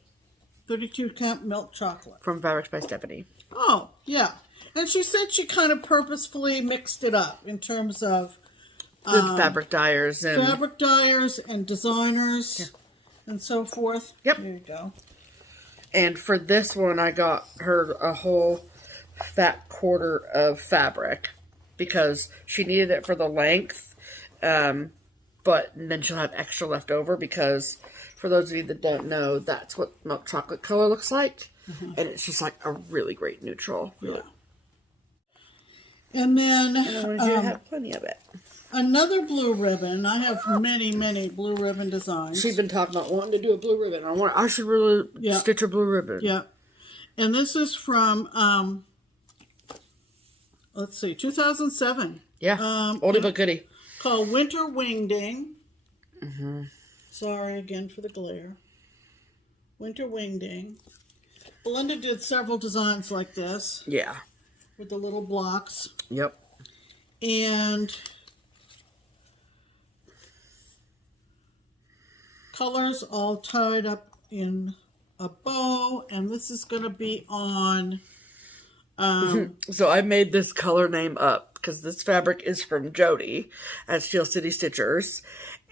32 count milk chocolate From Fabrics by Stephanie. Oh yeah, and she said she kind of purposefully mixed it up in terms of Good fabric dyers and designers and so forth. Yep. There you go. And for this one, I got her a whole fat quarter of fabric because she needed it for the length. But then she'll have extra left over because for those of you that don't know, that's what milk chocolate color looks like. And it's just like a really great neutral. Yeah. And then I wanted you to have plenty of it. Another blue ribbon. I have many blue ribbon designs. She's been talking about wanting to do a blue ribbon. I should really stitch a blue ribbon. Yeah. And this is from, let's see, 2007. Yeah. Oldie but goodie. Called Winter Wingding. Sorry again for the glare. Winter Wingding. Belinda did several designs like this. Yeah. With the little blocks. Yep. And colors all tied up in a bow. And this is going to be on... So I made this color name up because this fabric is from Jodi at Steel City Stitchers.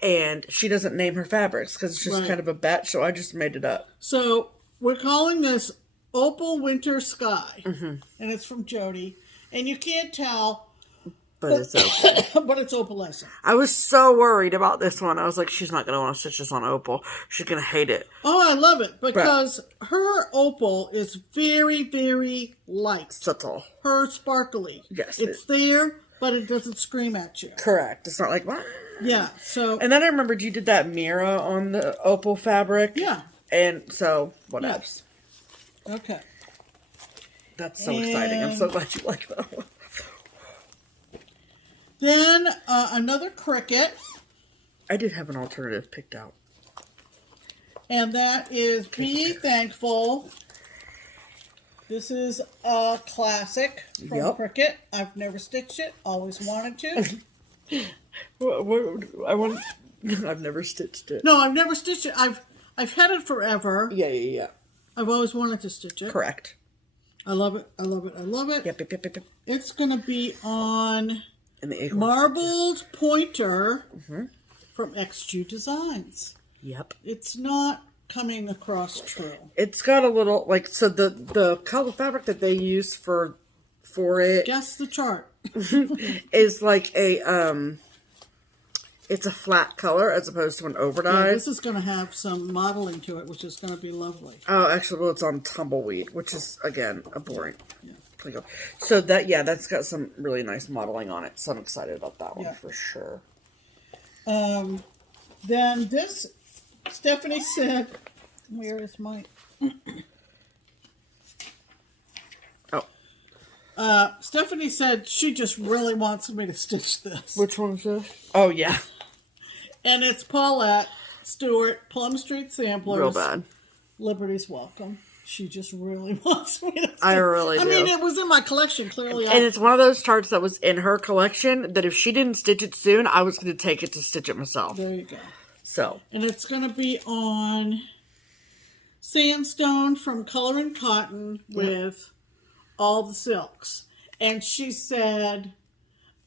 And she doesn't name her fabrics because it's just kind of a batch. So I just made it up. So we're calling this Opal Winter Sky. And it's from Jodi. And you can't tell... But it's opal. But it's opalescent. I was so worried about this one. I was like, she's not going to want to stitch this on opal. She's going to hate it. Oh, I love it. Because her opal is very light. Subtle. Her sparkly. Yes. It's there, but it doesn't scream at you. Correct. It's not like... Yeah, so... And then I remembered you did that mirror on the opal fabric. Yeah. And so, what else? Okay. That's so exciting. I'm so glad you like that one. Then, another Cricut. I did have an alternative picked out. And that is Be Thankful. This is a classic from Cricut. I've never stitched it. Always wanted to. I've never stitched it. No, I've never stitched it. I've had it forever. Yeah. I've always wanted to stitch it. Correct. I love it. Yep. It's going to be on the Marbled Pointer from XQ Designs. Yep. It's not coming across true. It's got a little, like, so the color fabric that they use for it. Guess the chart. is like a, it's a flat color as opposed to an over Yeah, dye. this is going to have some modeling to it, which is going to be lovely. Oh, actually, well, it's on tumbleweed, which is, again, a boring. Yeah. So that's got some really nice modeling on it. So I'm excited about that one for sure. Then this, Stephanie said, where is my... Stephanie said she just really wants me to stitch this. Which one is this? Oh, yeah. And it's Paulette Stewart, Plum Street Samplers. Real bad. Liberty's Welcome. She just really wants me to stitch. I really do. I mean, it was in my collection, clearly. And it's one of those charts that was in her collection that if she didn't stitch it soon, I was going to take it to stitch it myself. There you go. So. And it's going to be on Sandstone from Color and Cotton with all the silks. And she said,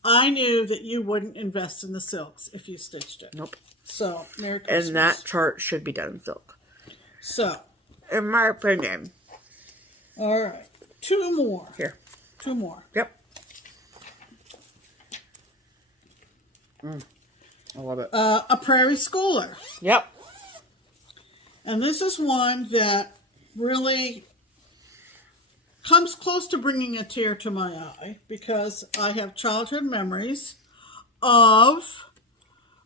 I knew that you wouldn't invest in the silks if you stitched it. Nope. So, Merry Christmas. And that chart should be done in silk. So. In my opinion. All right. 2 more. Here. 2 more. Yep. I love it. A Prairie Schooler. Yep. And this is one that really comes close to bringing a tear to my eye because I have childhood memories of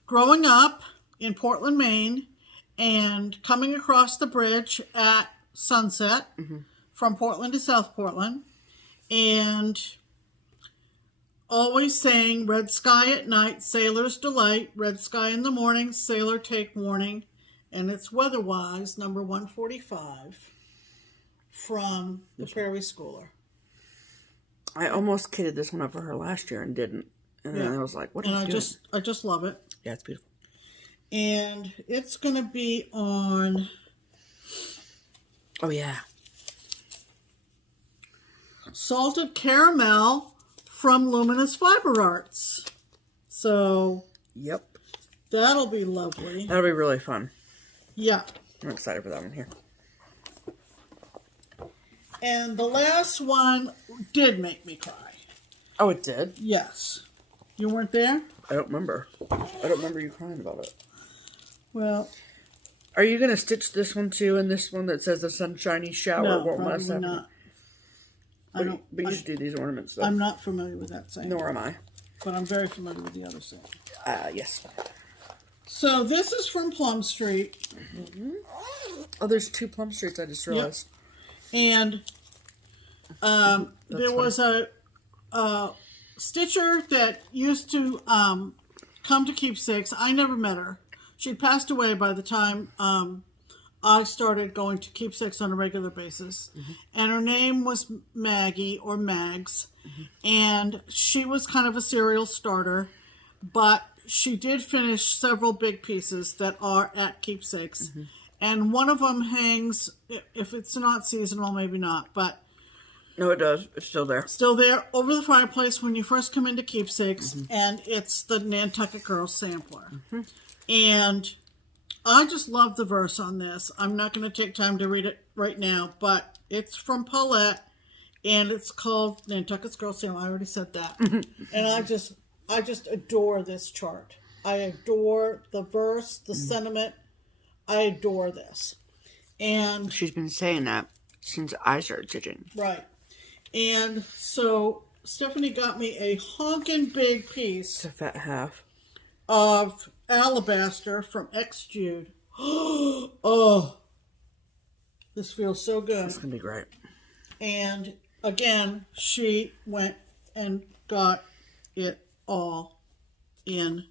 growing up in Portland, Maine, and coming across the bridge at sunset from Portland to South Portland, and always saying, red sky at night, sailor's delight, red sky in the morning, sailor take warning, and it's Weatherwise, number 145, from the Prairie Schooler. I almost kitted this one up for her last year and didn't. And then I was like, what are you doing? I just love it. Yeah, it's beautiful. And it's going to be on... Oh, yeah. Salted Caramel from Luminous Fiber Arts. So... Yep. That'll be lovely. That'll be really fun. Yeah. I'm excited for that one here. And the last one did make me cry. Oh, it did? Yes. You weren't there? I don't remember. I don't remember you crying about it. Well... Are you going to stitch this one too, and this one that says the sunshiny shower No, won't probably mess up? not. But you should do these ornaments, though. I'm not familiar with that saying. Nor am I. But I'm very familiar with the other saying. Yes. So this is from Plum Street. Oh, there's 2 Plum Streets, I just realized. Yep. And there was a stitcher that used to come to Keepsakes. I never met her. She'd passed away by the time I started going to Keepsakes on a regular basis. And her name was Maggie, or Mags. And she was kind of a serial starter. But she did finish several big pieces that are at Keepsakes. And one of them hangs, if it's not seasonal, maybe not, but... No, it does. It's still there. Still there, over the fireplace when you first come into Keepsakes, and it's the Nantucket Girls Sampler. And I just love the verse on this. I'm not going to take time to read it right now, but it's from Paulette, and it's called Nantucket Girls Sampler. I already said that. And I just adore this chart. I adore the verse, the sentiment. I adore this. And she's been saying that since I started stitching. Right. And so Stephanie got me a honkin' big piece. It's a fat half. Of alabaster from Jude. Oh, this feels so good. It's going to be great. And again, she went and got it all in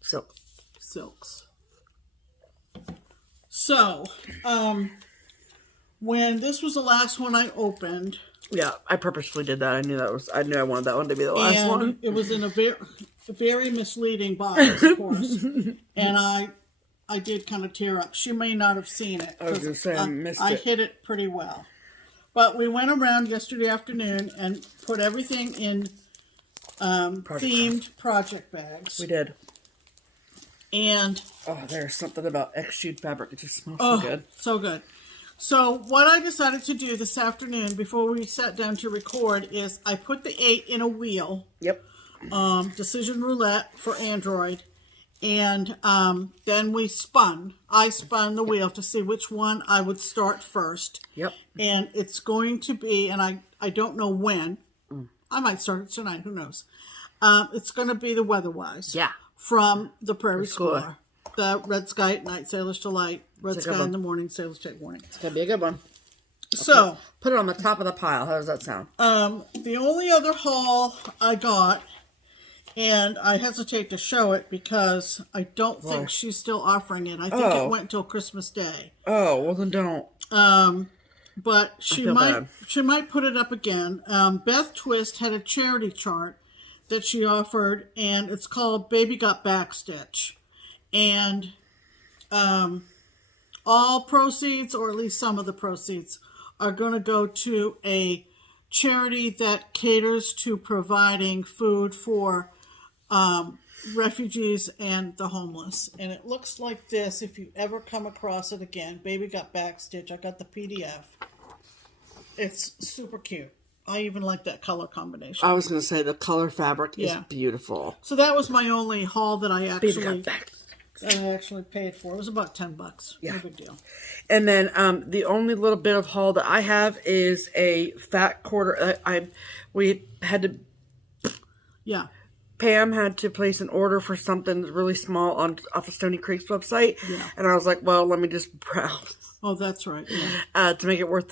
silks. So, when this was the last one I opened. Yeah, I purposefully did that. I knew I wanted that one to be the last one. It was in a very misleading box, of course. And I did kind of tear up. She may not have seen it. I was going to say, I missed it. I hid it pretty well. But we went around yesterday afternoon and put everything in themed project bags. We did. And... Oh, there's something about Jude fabric. It just smells so good. So good. So what I decided to do this afternoon before we sat down to record is I put the 8 in a wheel. Yep. Decision Roulette for Android. And then I spun the wheel to see which one I would start first. Yep. And it's going to be, and I don't know when. I might start it tonight. Who knows? It's going to be the Weatherwise. Yeah. From the Prairie Schooler. The Red Sky at Night, Sailors Delight. Red Sky in the Morning, Sailors Take Warning. It's going to be a good one. So. Put it on the top of the pile. How does that sound? The only other haul I got, and I hesitate to show it because I don't think she's still offering it. I think it went till Christmas Day. Oh, well then don't. But she might put it up again. Beth Twist had a charity chart that she offered, and it's called Baby Got Backstitch. And all proceeds, or at least some of the proceeds, are going to go to a charity that caters to providing food for refugees and the homeless. And it looks like this if you ever come across it again. Baby Got Backstitch. I got the PDF. It's super cute. I even like that color combination. I was going to say the color fabric is beautiful. So that was my only haul that I actually paid for. It was about $10. Yeah. No big deal. And then the only little bit of haul that I have is a fat quarter. We had to... Yeah. Pam had to place an order for something really small off of Stony Creek's website. Yeah. And I was like, well, let me just browse. Oh, that's right. Yeah. To make it worth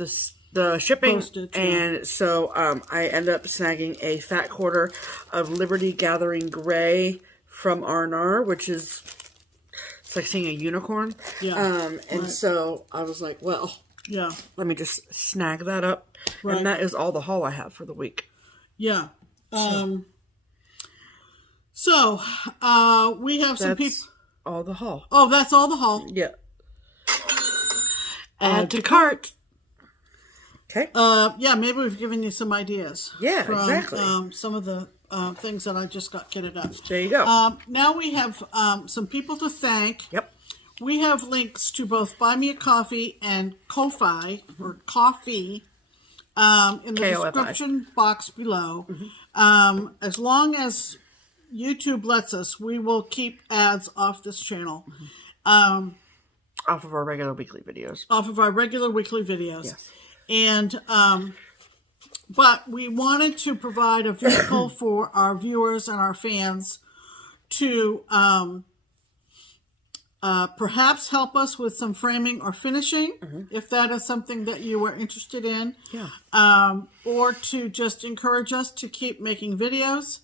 the shipping. Postage, and so I ended up snagging a fat quarter of Liberty Gathering Gray from R&R, which is... It's like seeing a unicorn. Yeah. And so I was like, well, let me just snag that up. Right. And that is all the haul I have for the week. Yeah. So we have some people. All the haul. Oh, that's all the haul. Yeah. Add to cart. Okay. Yeah, maybe we've given you some ideas. Yeah, from, exactly. Some of the things that I just got kitted up. There you go. Now we have some people to thank. Yep. We have links to both Buy Me a Coffee and Ko-Fi, or Coffee, in the description box below. Mm-hmm. As long as YouTube lets us, we will keep ads off this channel. Mm-hmm. Off of our regular weekly videos. Yes. And, but we wanted to provide a vehicle for our viewers and our fans to perhaps help us with some framing or finishing, if that is something that you are interested in. Yeah. Or to just encourage us to keep making videos,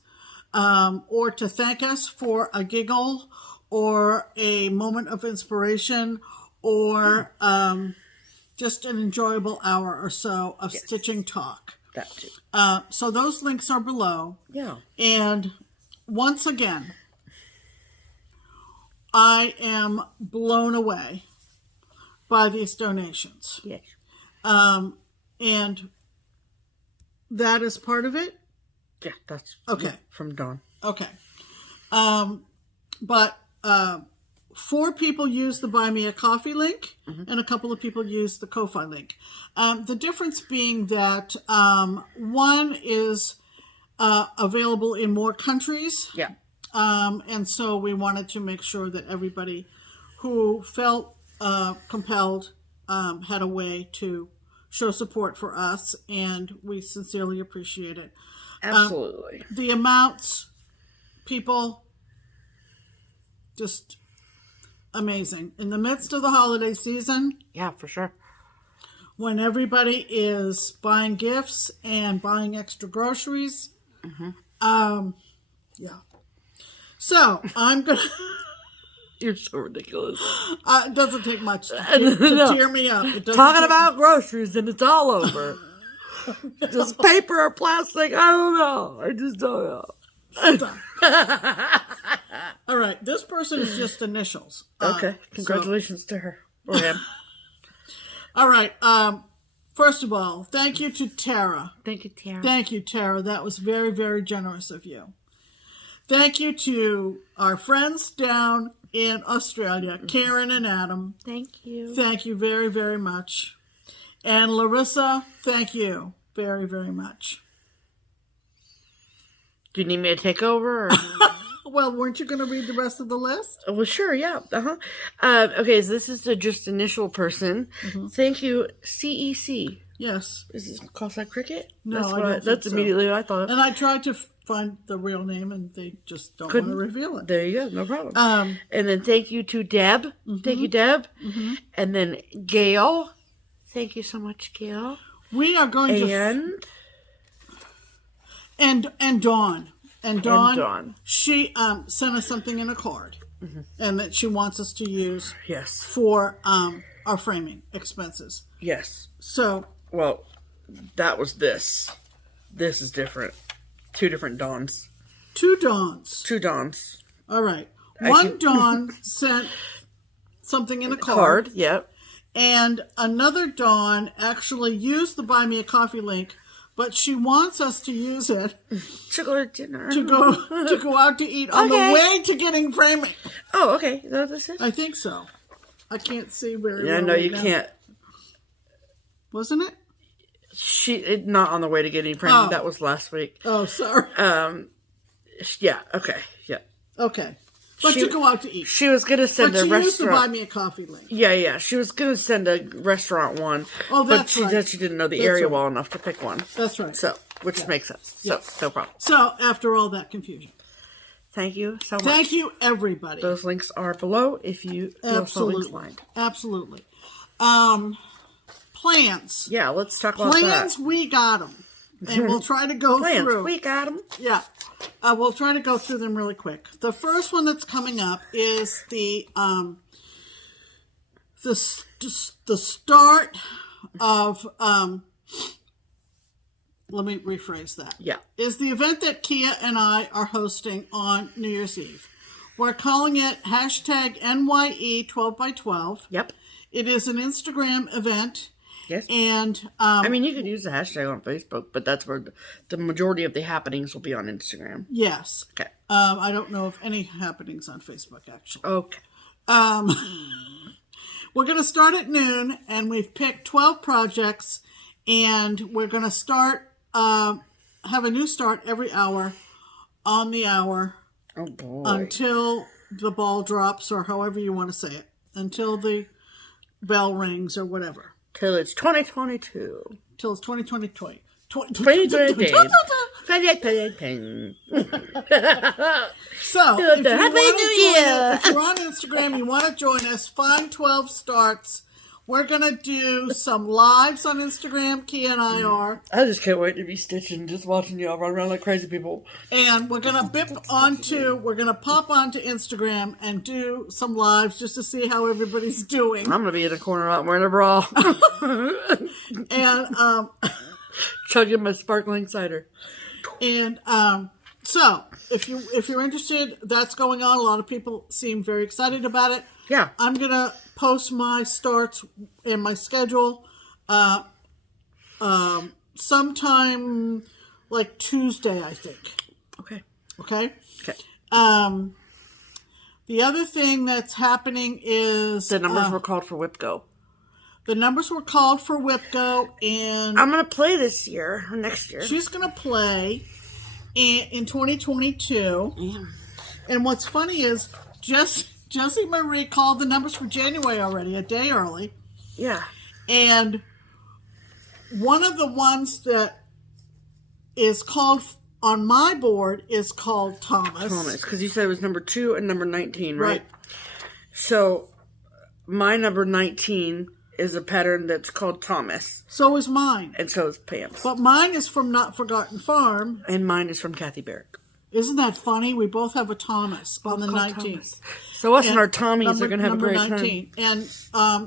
or to thank us for a giggle or a moment of inspiration, or just an enjoyable hour or so of stitching talk. That too. So those links are below. Yeah. And once again, I am blown away by these donations. Yes. And that is part of it? Yeah, that's okay. From Dawn. Okay. But 4 people use the Buy Me a Coffee link, and a couple of people use the Ko-Fi link. The difference being that one is available in more countries. Yeah. And so we wanted to make sure that everybody who felt compelled had a way to show support for us, and we sincerely appreciate it. Absolutely. The amounts, people, just amazing. In the midst of the holiday season. Yeah, for sure. When everybody is buying gifts and buying extra groceries. Yeah. So, I'm going to... You're so ridiculous. It doesn't take much to tear me up. Talking about groceries and it's all over. Just paper or plastic, I don't know. I just don't know. All right, this person is just initials. Okay, congratulations to her or him. All right, first of all, thank you to Tara. Thank you, Tara. Thank you, Tara. That was very, very generous of you. Thank you to our friends down in Australia, Karen and Adam. Thank you. Thank you very, very much. And Larissa, thank you very, very much. Do you need me to take over? Or? Well, weren't you going to read the rest of the list? Well, sure, yeah. Okay, so this is the just initial person. Thank you, CEC. Yes. Is this called that cricket? No, that's immediately what I thought. And I tried to find the real name, and they just don't want to reveal it. There you go, no problem. And then thank you to Deb. Thank you, Deb. And then Gail. Thank you so much, Gail. We are going to... And Dawn. And Dawn. She sent us something in a card. And that she wants us to use for our framing expenses. Yes. So... Well, that was this. This is different. 2 different Dawns. 2 Dawns. 2 Dawns. All right. One Dawn sent something in a card. Yep. And another Dawn actually used the Buy Me a Coffee link, but she wants us to use it to go to dinner. To go out to eat on the way to getting framing. Oh, okay. Is that what this is? I think so. I can't see very well. Yeah, no, you can't. Wasn't it? Not on the way to getting framing. That was last week. Oh, sorry. Yeah. Okay. Yeah. Okay. But to go out to eat. She was gonna send a restaurant. But she used to Buy Me a Coffee link. Yeah. She was gonna send a restaurant one. Oh, that's right. But she said she didn't know the area well enough to pick one. That's right. So, which makes sense. So, no problem. So, after all that confusion. Thank you so much. Thank you, everybody. Those links are below if you feel so inclined. Absolutely. Plans. Yeah, let's talk about that. Plans, we got them. And we'll try to go through. Plans, we got them. Yeah. We'll try to go through them really quick. The first one that's coming up is the start of, let me rephrase that. Yeah. Is the event that Kea and I are hosting on New Year's Eve. We're calling it hashtag NYE 12x12. Yep. It is an Instagram event. Yes. And I mean, you could use the hashtag on Facebook, but that's where the majority of the happenings will be on Instagram. Yes. Okay. I don't know of any happenings on Facebook, actually. Okay. We're going to start at noon, and we've picked 12 projects, and we're going to start, have a new start every hour on the hour. Oh, boy. Until the ball drops, or however you want to say it. Until the bell rings, or whatever. Till it's 2022. Till it's 2022. 2022. So, if you're on Instagram, you want to join us, find 12 starts. We're going to do some lives on Instagram. Kea and I are. I just can't wait to be stitching, just watching y'all run around like crazy people. And we're going to we're going to pop onto Instagram and do some lives just to see how everybody's doing. I'm going to be in a corner out wearing a bra. And, chugging my sparkling cider. And, so if you're interested, that's going on. A lot of people seem very excited about it. Yeah. I'm going to post my starts and my schedule sometime like Tuesday, I think. Okay. Okay? Okay. The other thing that's happening is... The numbers were called for WIPGO. The numbers were called for WIPGO, and... I'm going to play this year, or next year. She's going to play in 2022. Yeah. And what's funny is Jessie Marie called the numbers for January already, a day early. Yeah. And one of the ones that is called on my board is called Thomas. Because you said it was number 2 and number 19, right? So my number 19 is a pattern that's called Thomas. So is mine. And so is Pam's. But mine is from Not Forgotten Farm. And mine is from Kathy Barrick. Isn't that funny? We both have a Thomas on the 19th. Thomas. So us and our Tommies are going to have a great 19. time. And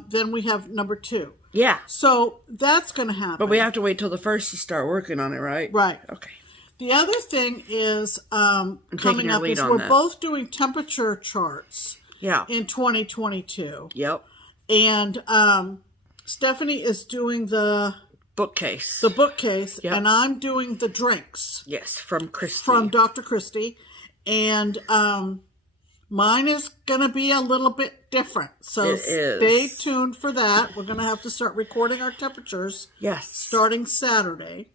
then we have number 2. Yeah. So that's going to happen. But we have to wait till the 1st to start working on it, right? Right. Okay. The other thing is coming up is we're both doing temperature charts. Yeah. In 2022. Yep. And Stephanie is doing the bookcase. Yep. And I'm doing the drinks. Yes, from Christy. From Dr. Christy. And mine is going to be a little bit different. So stay tuned for that. We're going to have to start recording our temperatures. Yes. Starting Saturday.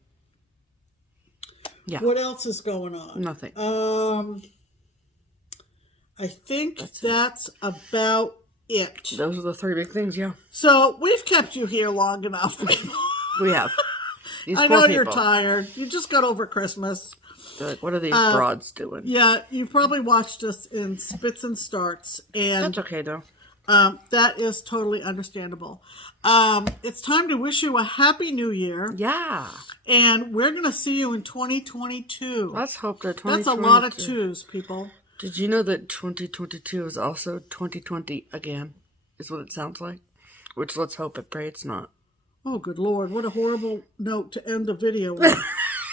Yeah. What else is going on? Nothing. I think that's about it. Those are the 3 big things, yeah. So we've kept you here long enough. We have. I know you're tired. You just got over Christmas. Like, what are these broads doing? Yeah, you probably watched us in spits and starts. And that's okay, though. That is totally understandable. It's time to wish you a happy new year. Yeah. And we're going to see you in 2022. Let's hope that 2022. That's a lot of twos, people. Did you know that 2022 is also 2020 again? Is what it sounds like. Which, let's hope and pray it's not. Oh, good Lord. What a horrible note to end the video with.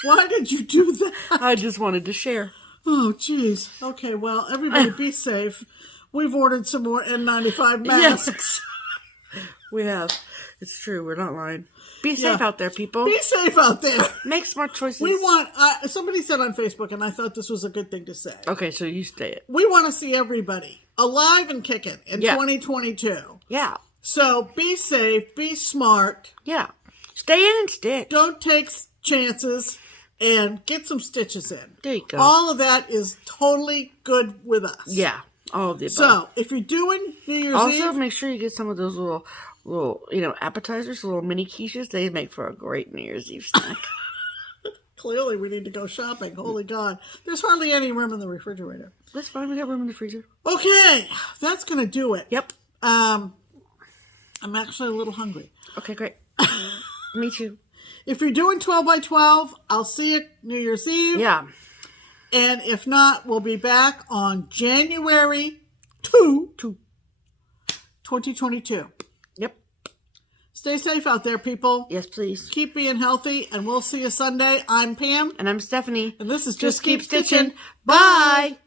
Why did you do that? I just wanted to share. Oh, jeez. Okay, well, everybody be safe. We've ordered some more N95 masks. Yeah. We have. It's true. We're not lying. Be safe out there, people. Be safe out there. Make smart choices. We want, somebody said on Facebook, and I thought this was a good thing to say. Okay, so you say it. We want to see everybody alive and kicking in 2022. Yeah. So be safe, be smart. Yeah. Stay in and stitch. Don't take chances and get some stitches in. There you go. All of that is totally good with us. Yeah. All of the above. So if you're doing New Year's Eve. Also, make sure you get some of those little, appetizers, little mini quiches. They make for a great New Year's Eve snack. Clearly, we need to go shopping. Holy God. There's hardly any room in the refrigerator. That's fine. We got room in the freezer. Okay. That's going to do it. Yep. I'm actually a little hungry. Okay, great. Me too. If you're doing 12 by 12, I'll see you New Year's Eve. Yeah. And if not, we'll be back on January 2, 2022. Yep. Stay safe out there, people. Yes, please. Keep being healthy, and we'll see you Sunday. I'm Pam. And I'm Stephanie. And this is Just Keep Stitching. Bye.